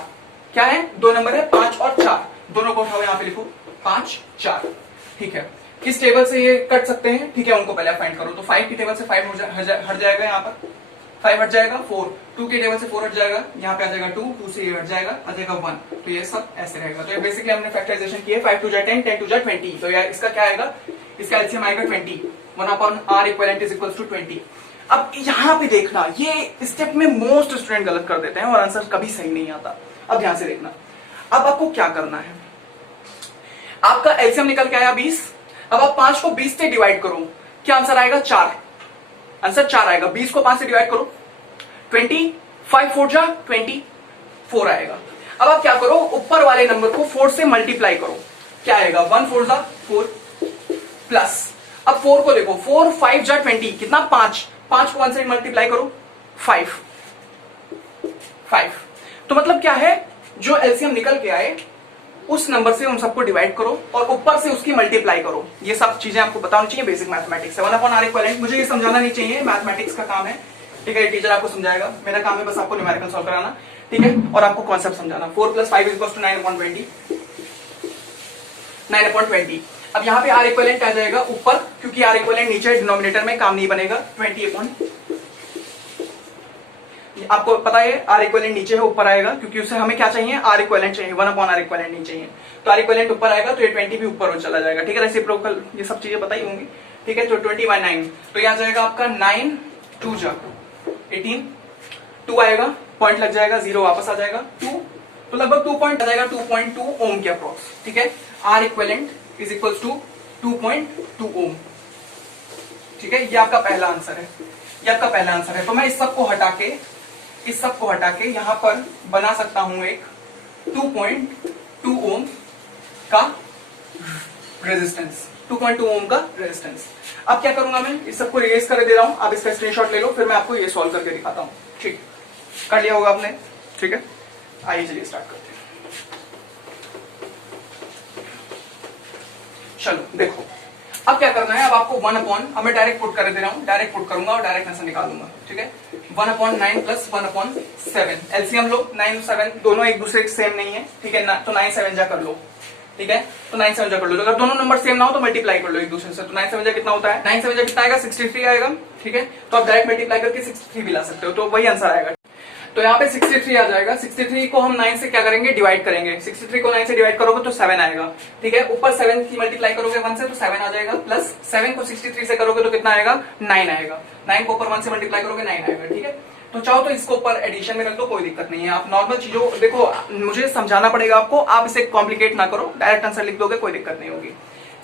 क्या है, दो नंबर है 5 और 4, दोनों को उठाओ यहाँ पे लिखो 5 4, ठीक है। किस टेबल से ये कट सकते हैं, ठीक है, उनको पहले फाइंड करो। तो 5 की टेबल से 5 हट जाएगा, यहाँ पर 5 हट जाएगा, 4, 2 की टेबल से 4 हट जाएगा, यहाँ पे आ जाएगा 2, 2 से ये हट जाएगा, आ जाएगा 1, तो ये सब ऐसे रहेगा। तो ये बेसिकली हमने फैक्टराइजेशन किया है, 5 2 जा 10, 10 2 जा 20, तो यार इसका क्या आएगा, इसका एलसीएम आएगा 20, 1 upon R equivalent is equal to 20। अब यहाँ पे देखना, ये स्टेप में मोस्ट स्टूडेंट गलत कर देते हैं और आंसर कभी सही नहीं आता। अब ध्यान से देखना, अब आपको क्या करना है, आपका एलसीएम निकल के आया 20, अब आप 5 को 20 से डिवाइड करो, क्या आंसर आएगा, 4, आंसर 4 आएगा। 20 को 5 से डिवाइड करो, 20, 5 4 जा 24 आएगा। अब आप क्या करो, ऊपर वाले नंबर को 4 से मल्टीप्लाई करो, क्या आएगा, 1 4 जा 4 प्लस, अब 4 को देखो, 4 5 जा 20, कितना, 5, 5 को 1 से मल्टीप्लाई करो, 5 5, तो मतलब क्या है, जो एलसीएम निकल के आए उस नंबर से उन सबको डिवाइड करो और ऊपर से उसकी मल्टीप्लाई करो। ये सब चीजें आपको बतानी चाहिए, बेसिक मैथमेटिक्स है। 1 अपॉन R इक्विवेलेंट मुझे ये समझाना नहीं चाहिए, मैथमेटिक्स का काम है, ठीक है, टीचर आपको समझाएगा, मेरा काम है बस आपको न्यूमेरिकल सॉल्व कराना, ठीक है, और आपको कॉन्सेप्ट समझाना। 4 plus 5 is equal to 9 upon 20, 9 upon 20। अब यहाँ पे R इक्विवेलेंट आ जाएगा ऊपर, क्योंकि R इक्विवेलेंट नीचे डिनोमिनेटर में काम नहीं बनेगा, 20 अपॉन, आपको पता है R इक्विवेलेंट नीचे है, ऊपर आएगा, क्योंकि उससे हमें क्या चाहिए, R इक्विवेलेंट चाहिए, 1 अपॉन R इक्विवेलेंट नहीं चाहिए, तो R इक्विवेलेंट ऊपर आएगा, तो ये 20 भी ऊपर हो चला जाएगा, ठीक है, रेसिप्रोकल ये सब चीजें पता ही होंगी, ठीक है। तो 20 बाय 9, तो ये आ जाएगा आपका 9 2 जा 18, 2 आएगा, पॉइंट लग जाएगा, 0 वापस आ जाएगा, 2, तो लगभग 2 पॉइंट आ जाएगा, 2.2 ओम के अप्रॉक्स, ठीक है। R equivalent is equal to 2.2 ohm, ठीक है, ये आपका पहला आंसर है, ये आपका पहला आंसर है। तो मैं इस सब को हटा के यहां पर बना सकता हूं एक 2.2 ओम का रेजिस्टेंस, 2.2 ओम का रेजिस्टेंस। अब क्या करूंगा, मैं इस सबको इरेज कर दे रहा हूं, आप इसका स्क्रीनशॉट ले लो, फिर मैं आपको ये सॉल्व करके दिखाता हूं, ठीक, कर लिया होगा आपने, ठीक है। आइए चलिए स्टार्ट करते हैं। चलो देखो, अब क्या करना है, अब आपको 1 अपॉन, अब मैं डायरेक्ट पुट कर दे रहा हूं, डायरेक्ट पुट करूंगा और डायरेक्ट आंसर निकाल दूंगा, ठीक है। 1 अपॉन 9 प्लस 1 अपॉन 7, एलसीएम लो, 9 7 दोनों एक दूसरे सेम नहीं है, ठीक है, तो 9 7 जा कर लो, ठीक है, तो 9 7 जा कर लो, अगर दोनों नंबर सेम ना हो तो मल्टीप्लाई कर लो एक दूसरे से, तो 9 7 जा कितना होता है, 9 7 जा कितना आएगा, 63 आएगा, ठीक है। तो आप डायरेक्ट मल्टीप्लाई करके 63 भी ला सकते हो, तो वही आंसर आएगा। तो यहाँ पे 63 आ जाएगा, 63 को हम 9 से क्या करेंगे, डिवाइड करेंगे, 63 को 9 से डिवाइड करोगे तो 7 आएगा, ठीक है। ऊपर 7 की मल्टीप्लाई करोगे 1 से तो 7 आ जाएगा, प्लस 7 को 63 से करोगे तो कितना आएगा, 9 आएगा, 9 को ऊपर 1 से मल्टीप्लाई करोगे 9 आएगा, ठीक है। तो चाहो तो इसको ऊपर एडिशन में रख दो, कोई दिक्कत नहीं है, आप नॉर्मल चीजों, देखो मुझे समझाना पड़ेगा आपको, आप इसे कॉम्प्लिकेट ना करो, डायरेक्ट आंसर लिख दोगे, कोई दिक्कत नहीं होगी।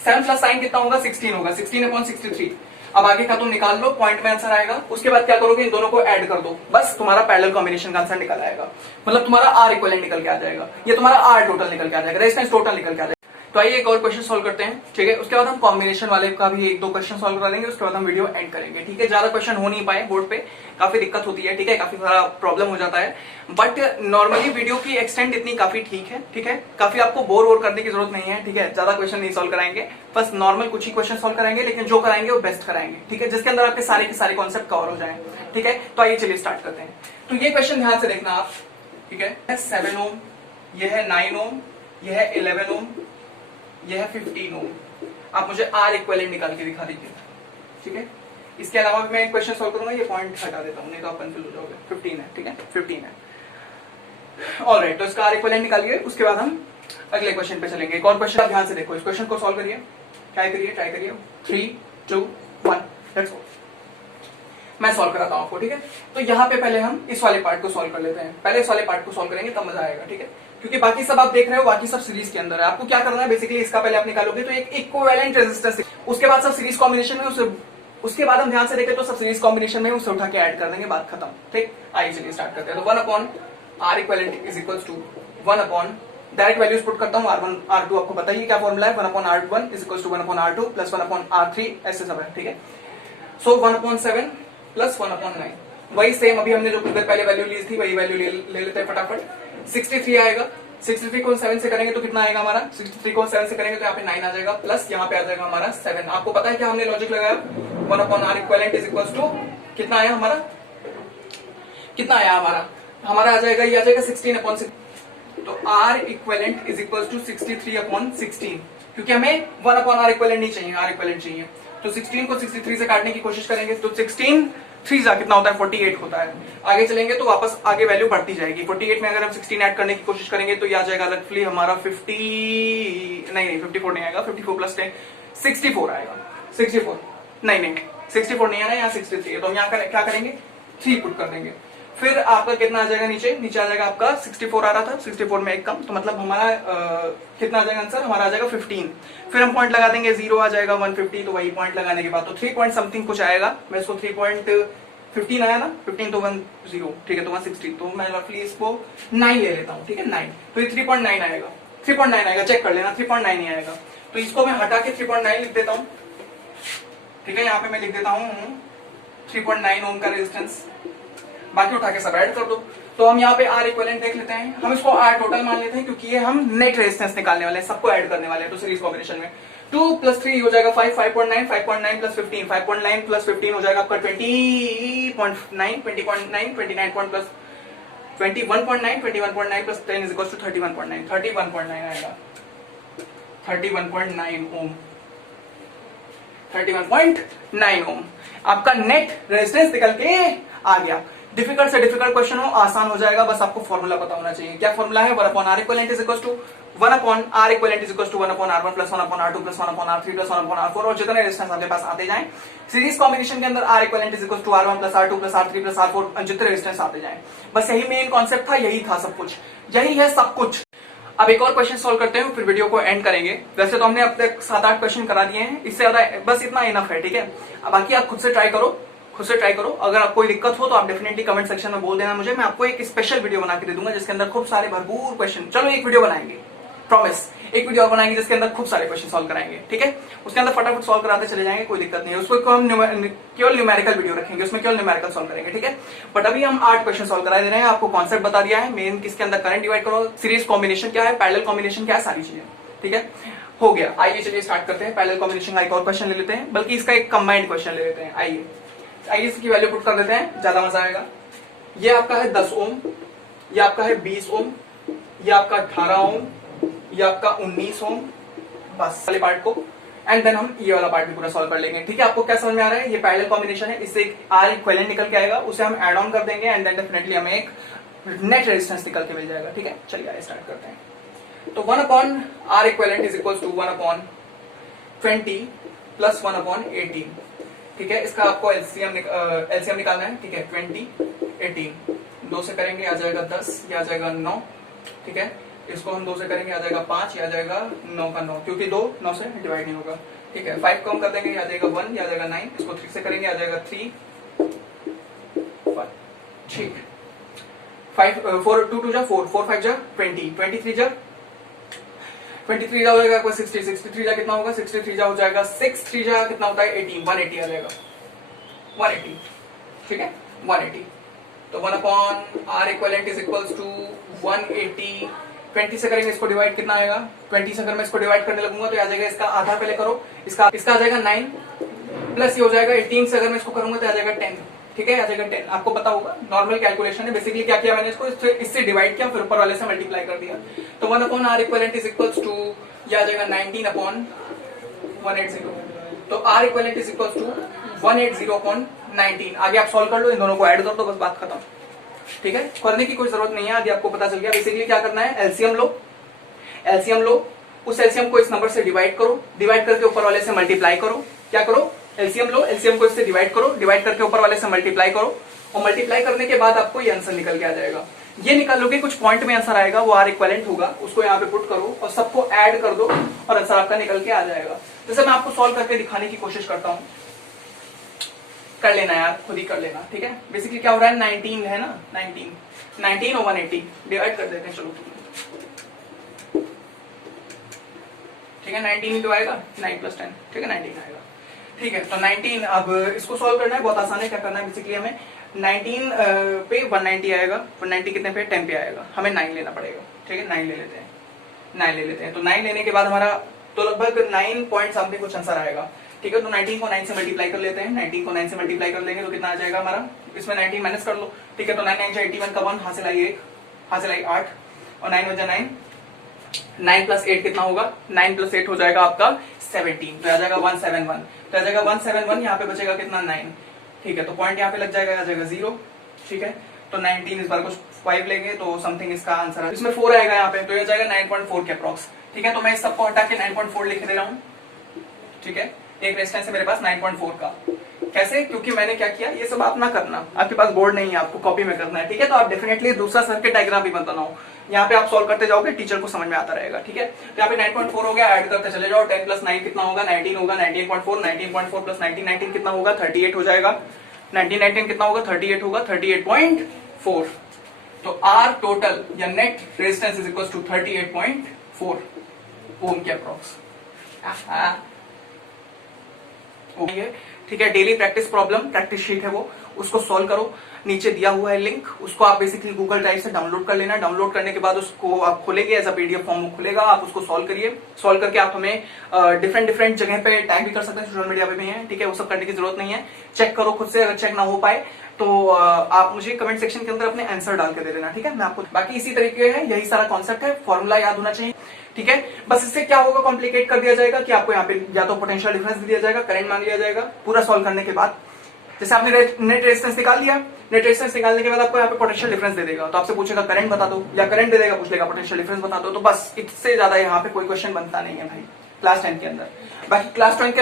7 प्लस साइन कितना होगा, 16 होगा, 16 अपॉन 63। अब आगे का तुम निकाल लो, पॉइंट में आंसर आएगा, उसके बाद क्या करोगे, इन दोनों को ऐड कर दो, बस तुम्हारा पैरेलल कॉम्बिनेशन का आंसर निकल आएगा, मतलब तुम्हारा R इक्विवेलेंट निकल के आ जाएगा, ये तुम्हारा R टोटल निकल के आ जाएगा, रेजिस्टेंस टोटल निकल के आ जाएगा। तो आइए एक और क्वेश्चन सॉल्व करते हैं, ठीक है, उसके बाद हम कॉम्बिनेशन वाले का भी 1 2 क्वेश्चन सॉल्व करा लेंगे, उसके बाद हम वीडियो एंड करेंगे, ठीक है। ज्यादा क्वेश्चन हो नहीं पाए बोर्ड पे, काफी दिक्कत होती है, ठीक है, काफी सारा प्रॉब्लम हो जाता है, बट नॉर्मली वीडियो की एक्सटेंट इतनी काफी ठीक है, ठीक है, काफी आपको बोर वोर करने की जरूरत नहीं है, ठीक है, ज्यादा क्वेश्चन नहीं सॉल्व कराएंगे, बस नॉर्मल कुछ ही क्वेश्चन सॉल्व कराएंगे, लेकिन जो कराएंगे वो बेस्ट कराएंगे, ठीक है, जिसके अंदर आपके सारे के सारे कॉन्सेप्ट कवर हो जाए, ठीक है। तो आइए चलिए स्टार्ट करते हैं। तो ये क्वेश्चन ध्यान से देखना आप, ठीक है, 7 ओम, ये है 9 ओम, ये है 11 ओम, ये है 15 ओम। आप मुझे R इक्विवेलेंट निकाल के दिखा दीजिए, ठीक है। इसके अलावा भी मैं एक क्वेश्चन सॉल्व करूंगा, ये पॉइंट हटा देता हूं, नहीं तो आप कंफ्यूज हो जाओगे। 15 है, ठीक है, 15 है, ऑलराइट। तो इसका R इक्विवेलेंट निकालिए, उसके बाद हम अगले क्वेश्चन पे चलेंगे। एक और क्वेश्चन आप ध्यान से देखो, इस क्वेश्चन को सॉल्व करिए, ट्राई करिए 3 2 1 लेट्स गो। मैं सॉल्व कराता हूं आपको, ठीक है। तो यहाँ पे पहले हम इस वाले पार्ट को सॉल्व कर लेते हैं, पहले इस वाले पार्ट को सॉल्व करेंगे तब मजा आएगा, ठीक है, क्योंकि बाकी सब आप देख रहे हो, बाकी सब सीरीज के अंदर है। आपको क्या करना है, बेसिकली इसका पहले आप निकालोगे तो एक इक्विवेलेंट रेजिस्टेंस, उसके बाद सब सीरीज कॉम्बिनेशन में उसके बाद हम ध्यान से देखें तो सब सीरीज कॉम्बिनेशन में उसे उठा के ऐड कर देंगे, बात खत्म, ठीक। आइए चलिए स्टार्ट करते हैं। तो 1 upon R equivalent is equals to 1 upon, direct values put करता हूं, R1 R2 आपको पता ही क्या फॉर्मूला है, 1 upon R1 is equals to 1 upon R2 plus 1 upon R3, ऐसे सब है, ठीक है। सो 1/7 प्लस 1/9, वही सेम अभी हमने जो पहले वैल्यू ली थी वही वैल्यू ले लेते हैं फटाफट। 63 आएगा, 63 को 7 से करेंगे तो कितना आएगा हमारा, 63 को 7 से करेंगे तो यहाँ पे 9 आ जाएगा, प्लस यहाँ पे आ जाएगा हमारा 7। आपको पता है क्या हमने लॉजिक लगाया, 1/r equivalent is equal to कितना आया हमारा, कितना आया हमारा आ जाएगा, ये आ जाएगा 16/16। तो r equivalent is equal to 63/16, क्योंकि हमें 1/r इक्विवेलेंट नहीं चाहिए, r इक्विवेलेंट चाहिए। तो 16 को 63 से काटने की कोशिश करेंगे तो 16 3 जा कितना होता है, 48 होता है। आगे चलेंगे तो वापस आगे वैल्यू बढ़ती जाएगी। 48 में अगर हम 16 ऐड करने की कोशिश करेंगे तो ये आ जाएगा रफली हमारा 54 नहीं आएगा, 54 प्लस 10 64 आएगा। 64 नहीं 64 नहीं आना, यहाँ 63 है, तो हम यहाँ क्या करेंगे 3 पुट कर देंगे। फिर आपका कितना आ जाएगा, नीचे आ जाएगा आपका 64 आ रहा था, 64 में एक कम, तो मतलब हमारा कितना आ जाएगा आंसर, हमारा आ जाएगा 15। फिर हम पॉइंट लगा देंगे, 0 आ जाएगा 150, तो वही पॉइंट लगाने के बाद तो 3 पॉइंट समथिंग कुछ आएगा। मैं इसको 3.15 आया ना, 15 तो 10, ठीक है, तो 160, तो मैं रफली इसको 9 ले लेता हूँ, ठीक है 9, तो ये 3.9 आएगा, 3.9 आएगा, चेक कर लेना 3.9 नहीं आएगा। तो इसको मैं हटा के 3.9 लिख देता हूँ, ठीक है, यहाँ पे मैं लिख देता हूँ 3.9 ओम का रेजिस्टेंस, बाकी उठा के सब ऐड कर दो। तो हम यहाँ पे R इक्विवेलेंट देख लेते हैं, हम इसको R टोटल मान लेते हैं क्योंकि ये हम नेट रेजिस्टेंस निकालने वाले हैं, सबको ऐड करने वाले हैं। तो सीरीज कॉम्बिनेशन में 2 + 3 हो जाएगा 5, 5.9, 5.9 + 15, 5.9 + 15 हो जाएगा आपका 20.9, 20.9, 29 प्लस 21.9, 21.9 + 10 इज इक्वल टू 31.9, 31.9 आएगा, 31.9 ओम, 31.9 ओम आपका नेट रेजिस्टेंस निकल के आ गया। डिफिकल्ट से डिफिकल्ट क्वेश्चन हो, आसान हो जाएगा, बस आपको फॉर्मूला पता होना चाहिए। क्या फॉर्मूला है, 1/r equivalent is equal to 1/r equivalent is equal to 1/r1 + 1/r2 + 1/r3 + 1/r4, और जितने रेजिस्टेंस आपके पास आते जाएं। सीरीज कॉम्बिनेशन के अंदर R equivalent is equal to R1 + R2 + R3 + R4, जितने रेजिस्टेंस आते जाएं। बस यही मेन कॉन्सेप्ट था, यही था सब कुछ, यही है सब कुछ। अब एक और क्वेश्चन सॉल्व करते हैं, फिर वीडियो को एंड करेंगे। वैसे तो हमने अब तक 7-8 क्वेश्चन करा दिए हैं, इससे ज्यादा बस इतना इनफ है, ठीक है। अब बाकी आप खुद से ट्राई करो, अगर आपको कोई दिक्कत हो तो आप डेफिनेटली कमेंट सेक्शन में बोल देना मुझे, मैं आपको एक स्पेशल वीडियो बना के दे दूंगा जिसके अंदर खूब सारे भरपूर क्वेश्चन, चलो एक वीडियो बनाएंगे, प्रॉमिस, एक वीडियो और बनाएंगे जिसके अंदर खूब सारे क्वेश्चन सॉल्व कराएंगे, ठीक है। उसके अंदर फटाफट सॉल्व कराते चले जाएंगे, कोई दिक्कत नहीं है। उसको हम केवल न्यूमेरिकल वीडियो रखेंगे, उसमें केवल न्यूमेरिकल सॉल्व करेंगे, ठीक है। बट अभी हम 8 क्वेश्चन सॉल्व करा दे रहे हैं, आपको कॉन्सेप्ट बता दिया है, मेन किसके अंदर करंट डिवाइड करो, सीरीज कॉम्बिनेशन क्या है, पैरेलल कॉम्बिनेशन क्या है, सारी चीजें, ठीक है, हो गया। आइए चलिए स्टार्ट करते हैं। पैरेलल कॉम्बिनेशन का एक और क्वेश्चन ले लेते हैं, बल्कि इसका एक कंबाइंड क्वेश्चन ले लेते हैं। आइए इसकी वैल्यू पुट कर देते हैं, ज्यादा मजा आएगा। ये आपका है 10 ओम, ये आपका है 20 ओम, ये आपका 18 ओम, ये आपका 19 ओम, बस वाले पार्ट को, एंड देन हम ये वाला पार्ट भी पूरा सॉल्व कर लेंगे, ठीक है। आपको क्या समझ में आ रहा है, ये पैरेलल कॉम्बिनेशन है, इससे एक R इक्विवेलेंट निकल के आएगा, उसे हम ऐड ऑन कर देंगे, एंड देन डेफिनेटली हमें एक नेट रेजिस्टेंस निकल के मिल जाएगा, ठीक है। चलिए स्टार्ट करते हैं। तो 1/r equivalent is equal to 1/20 + 1/18, ठीक है। इसका आपको एलसीएम निकालना है, ठीक है। 20, 18, 2 से करेंगे आ जाएगा 10, ये आ जाएगा 9, ठीक है। इसको हम 2 से करेंगे आ जाएगा 5, ये आ जाएगा 9 का 9, क्योंकि 2 9 से डिवाइड नहीं होगा, ठीक है। 5 को हम कर देंगे, ये आ जाएगा 1, ये आ जाएगा 9, इसको 3 से करेंगे आ जाएगा 3, 1, ठीक। 5 4 2 2 जा 4, 4 5 जा 20, 23 जा 23 जा हो जाएगा आपका 60, 63 जा कितना होगा, 63 जा हो जाएगा 6, 3 जा कितना होता है 18, 180 आ जाएगा, 180, ठीक है, 180। तो 1/r equivalent is equals to 180, 20 से करेंगे इसको डिवाइड, कितना आएगा 20 से अगर मैं इसको डिवाइड करने लगूंगा तो आ जाएगा, इसका आधा पहले करो, इसका आ जाएगा 9, प्लस ये हो जाएगा 18 से अगर मैं इसको करूंगा तो आ जाएगा 10, ठीक है, आ जाएगा 10। आपको पता होगा नॉर्मल कैलकुलेशन है, बेसिकली क्या किया मैंने, इसको इससे डिवाइड किया, फिर ऊपर वाले से मल्टीप्लाई कर दिया। तो 1/r equivalent is equals to ये आ जाएगा 19/180। तो r equivalent is equals to 180/19। आगे आप सॉल्व कर लो, इन दोनों को ऐड कर दो, बस बात खत्म, ठीक है। करने की कोई जरूरत नहीं है, आगे आपको पता चल गया। बेसिकली क्या करना है, एलसीएम लो, उस एलसीएम को इस नंबर से डिवाइड करो, डिवाइड करके ऊपर वाले से मल्टीप्लाई करो। क्या करो, एलसीएम लो, एलसीएम को इससे डिवाइड करो, डिवाइड करके ऊपर वाले से मल्टीप्लाई करो, और मल्टीप्लाई करने के बाद आपको ये आंसर निकल के आ जाएगा। ये निकाल लोगे, कुछ पॉइंट में आंसर आएगा, वो r इक्विवेलेंट होगा, उसको यहाँ पे पुट करो और सबको ऐड कर दो और आंसर आपका निकल के आ जाएगा। जैसे मैं आपको सॉल्व करके दिखाने की कोशिश करता हूँ, कर लेना यार, खुद ही कर लेना, ठीक है। बेसिकली क्या हो रहा है, 19 है ना, 19 और 180 डिवाइड कर देते हैं, चलो ठीक है। 19 इंटू आएगा 9 + 10, ठीक है, 19 आएगा। ठीक है, तो 19 अब इसको सॉल्व करना है, बहुत आसान है। क्या करना है बेसिकली, हमें 19 पे 190 आएगा, 190 कितने पे 10 पे आएगा, हमें 9 लेना पड़ेगा। ठीक है, 9 ले लेते हैं, 9 ले लेते हैं। तो 9 लेने के बाद हमारा तो लगभग 9 पॉइंट समथिंग कुछ आंसर आएगा। ठीक है, तो 19 को 9 से मल्टीप्लाई कर लेते हैं, 19 को 9 से मल्टीप्लाई कर लेंगे तो कितना आ जाएगा हमारा, इसमें 19 माइनस कर लो। ठीक है, तो 9 9 जा 81 का 1 हासिल आई 1, हासिल आई 8 और 9 बजा 9, 9 प्लस 8 कितना होगा, 9 प्लस 8 हो जाएगा आपका 17, तो आ जाएगा 171, तो आ जाएगा 171, यहाँ पे बचेगा कितना 9। ठीक है, तो पॉइंट यहाँ पे लग जाएगा, आ जाएगा 0। ठीक है, तो 19 इस बार को 5 लेंगे तो समथिंग इसका आंसर है, इसमें 4 आएगा यहाँ पे, तो ये जाएगा 9.4 के अप्रॉक्स। ठीक है, तो मैं इस सबको हटा के 9.4 लिख दे रहा हूँ। ठीक है, एक रेजिस्टेंस है मेरे पास 9.4 का। कैसे, क्योंकि मैंने क्या किया, ये सब आप ना करना, आपके पास बोर्ड नहीं है, आपको कॉपी में करना है। ठीक है, तो आप डेफिनेटली दूसरा सर्किट डायग्राम भी मत बनाओ, यहाँ पे आप सॉल्व करते जाओगे, टीचर को समझ में आता रहेगा। ठीक है, तो यहाँ पे 9.4 हो गया, ऐड करते चले जाओ, 10 प्लस 9 कितना होगा, 19 होगा, 19.4, 19.4 प्लस 19 कितना होगा, 38 हो जाएगा, 19 कितना होगा, 38 होगा, 38.4। तो आर टोटल या net resistance is equal to 38.4 ohm के अप्रॉक्स। ठीक है, daily practice problem, practice sheet है वो, उसको सॉल्व करो, नीचे दिया हुआ है लिंक, उसको आप बेसिकली गूगल ड्राइव से डाउनलोड कर लेना। डाउनलोड करने के बाद उसको आप खोलेंगे, एज अ पीडीएफ फॉर्म खुलेगा, आप उसको सॉल्व करिए। सॉल्व करके आप हमें डिफरेंट जगह पे टैग भी कर सकते हैं, सोशल मीडिया पे भी है। ठीक है, वो सब करने की जरूरत नहीं है, चेक करो खुद से, अगर चेक ना हो पाए तो आप मुझे कमेंट सेक्शन के अंदर अपने आंसर डाल के दे देना। ठीक है, मैं आपको बाकी इसी तरीके है, यही सारा कॉन्सेप्ट है, फॉर्मूला याद होना चाहिए। ठीक है, बस इससे क्या होगा, कॉम्प्लिकेट कर दिया जाएगा कि आपको यहाँ पे या तो पोटेंशियल डिफरेंस दिया जाएगा, करंट मांग लिया जाएगा पूरा सॉल्व करने के बाद। जैसे आपने नेट रेजिस्टेंस निकाल लिया, नेट रेजिस्टेंस निकालने के बाद आपको यहाँ पे पोटेंशियल डिफरेंस दे देगा, तो आपसे पूछेगा करंट बता दो, या करंट दे देगा, पूछ लेगा पोटेंशियल डिफरेंस बता दो। तो बस इससे ज्यादा यहाँ पे कोई क्वेश्चन बनता नहीं है भाई क्लास 10 के अंदर। बाकी क्लास 12 के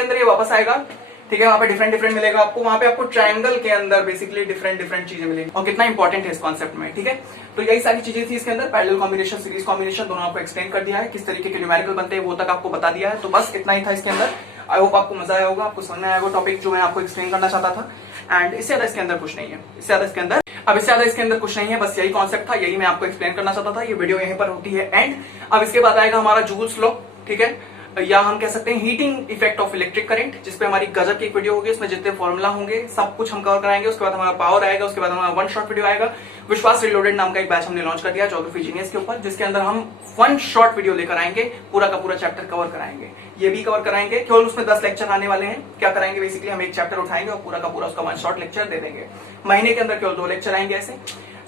अंदर ये वापस आएगा। ठीक है, वहां पे डिफरेंट मिलेगा आपको, वहां पे आपको ट्रायंगल के अंदर बेसिकली डिफरेंट चीजें मिलेंगी, और कितना इंपॉर्टेंट है इस कॉन्सेप्ट में। ठीक है, तो यही सारी चीजें थी इसके अंदर, पैरेलल कॉम्बिनेशन, सीरीज कॉम्बिनेशन, दोनों आपको एक्सप्लेन कर दिया है, किस तरीके के न्यूमेरिकल बनते हैं वो तक आपको बता दिया है। तो बस इतना ही था इसके अंदर। आई होप आपको मजा आया होगा, आपको समझ में आया होगा टॉपिक जो मैं आपको एक्सप्लेन करना चाहता था। एंड इससे ज्यादा इसके अंदर कुछ नहीं है, इससे ज्यादा इसके अंदर कुछ नहीं है, बस यही कॉन्सेप्ट था, यही मैं आपको एक्सप्लेन करना चाहता था। ये वीडियो यहीं पर होती है एंड। अब इसके बाद आएगा हमारा जूल्स लॉ। ठीक है, या हम कह सकते हैं heating effect of electric current, जिसपे हमारी गजब की एक वीडियो होगी, उसमें जितने फॉर्मूला होंगे सब कुछ हम कवर कराएंगे। उसके बाद हमारा पावर आएगा, उसके बाद हमारा वन शॉट वीडियो आएगा। विश्वास रिलोडेड नाम का एक बैच हमने लॉन्च कर दिया ज्योग्राफी जीनियस के ऊपर, जिसके अंदर हम वन शॉट वीडियो लेकर आएंगे, पूरा का पूरा चैप्टर कवर कराएंगे, ये भी कवर कराएंगे। केवल उसमें 10 लेक्चर आने वाले हैं। क्या कराएंगे बेसिकली, हम एक चैप्टर उठाएंगे और पूरा का पूरा उसका वन शॉट लेक्चर दे देंगे। महीने के अंदर केवल 2 लेक्चर आएंगे ऐसे।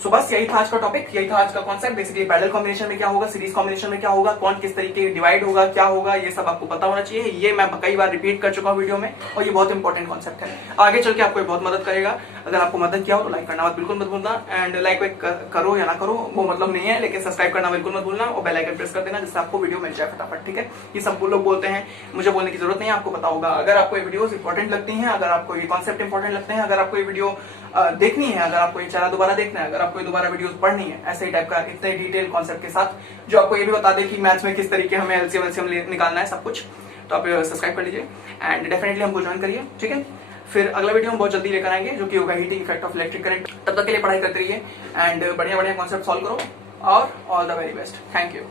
सो बस यही था आज का टॉपिक, यही था आज का कॉन्सेप्ट। बेसिकली पैरेलल कॉम्बिनेशन में क्या होगा, सीरीज कॉम्बिनेशन में क्या होगा, कौन किस तरीके डिवाइड होगा, क्या होगा, ये सब आपको पता होना चाहिए। ये मैं कई बार रिपीट कर चुका हूँ वीडियो में, और ये बहुत इंपॉर्टेंट कॉन्सेप्ट है, आगे चल के आपको बहुत मदद करेगा। अगर आपको मदद किया हो तो लाइक करना बिल्कुल मत भूलना, एंड लाइक करो या ना करो वो मतलब नहीं है, लेकिन सब्सक्राइब करना बिल्कुल मत भूलना, और बेल आइकन प्रेस कर देना, जिससे आपको वीडियो मिल जाए फटाफट। ठीक है, ये सब लोग बोलते हैं, मुझे बोलने की जरूरत नहीं है, आपको पता होगा। अगर आपको ये वीडियोस इंपॉर्टेंट लगती हैं, अगर आपको ये कॉन्सेप्ट इंपॉर्टेंट लगते हैं, अगर आपको ये वीडियो देखनी है, अगर आपको ये चैनल दोबारा देखना है, अगर आपको ये दोबारा वीडियोस पढ़नी है ऐसे ही टाइप का इतने डिटेल कॉन्सेप्ट के साथ, जो आपको ये भी बता दे कि मैथ्स में किस तरीके हमें एलसीएम निकालना है सब कुछ, तो आप सब्सक्राइब कर लीजिए एंड डेफिनेटली हमको ज्वाइन करिए। ठीक है, फिर अगला वीडियो हम बहुत जल्दी लेकर आएंगे, जो कि होगा heating effect of electric current. तब तक के लिए पढ़ाई करते रहिए एंड बढ़िया कॉन्सेप्ट सॉल्व करो, और all the very best. Thank you.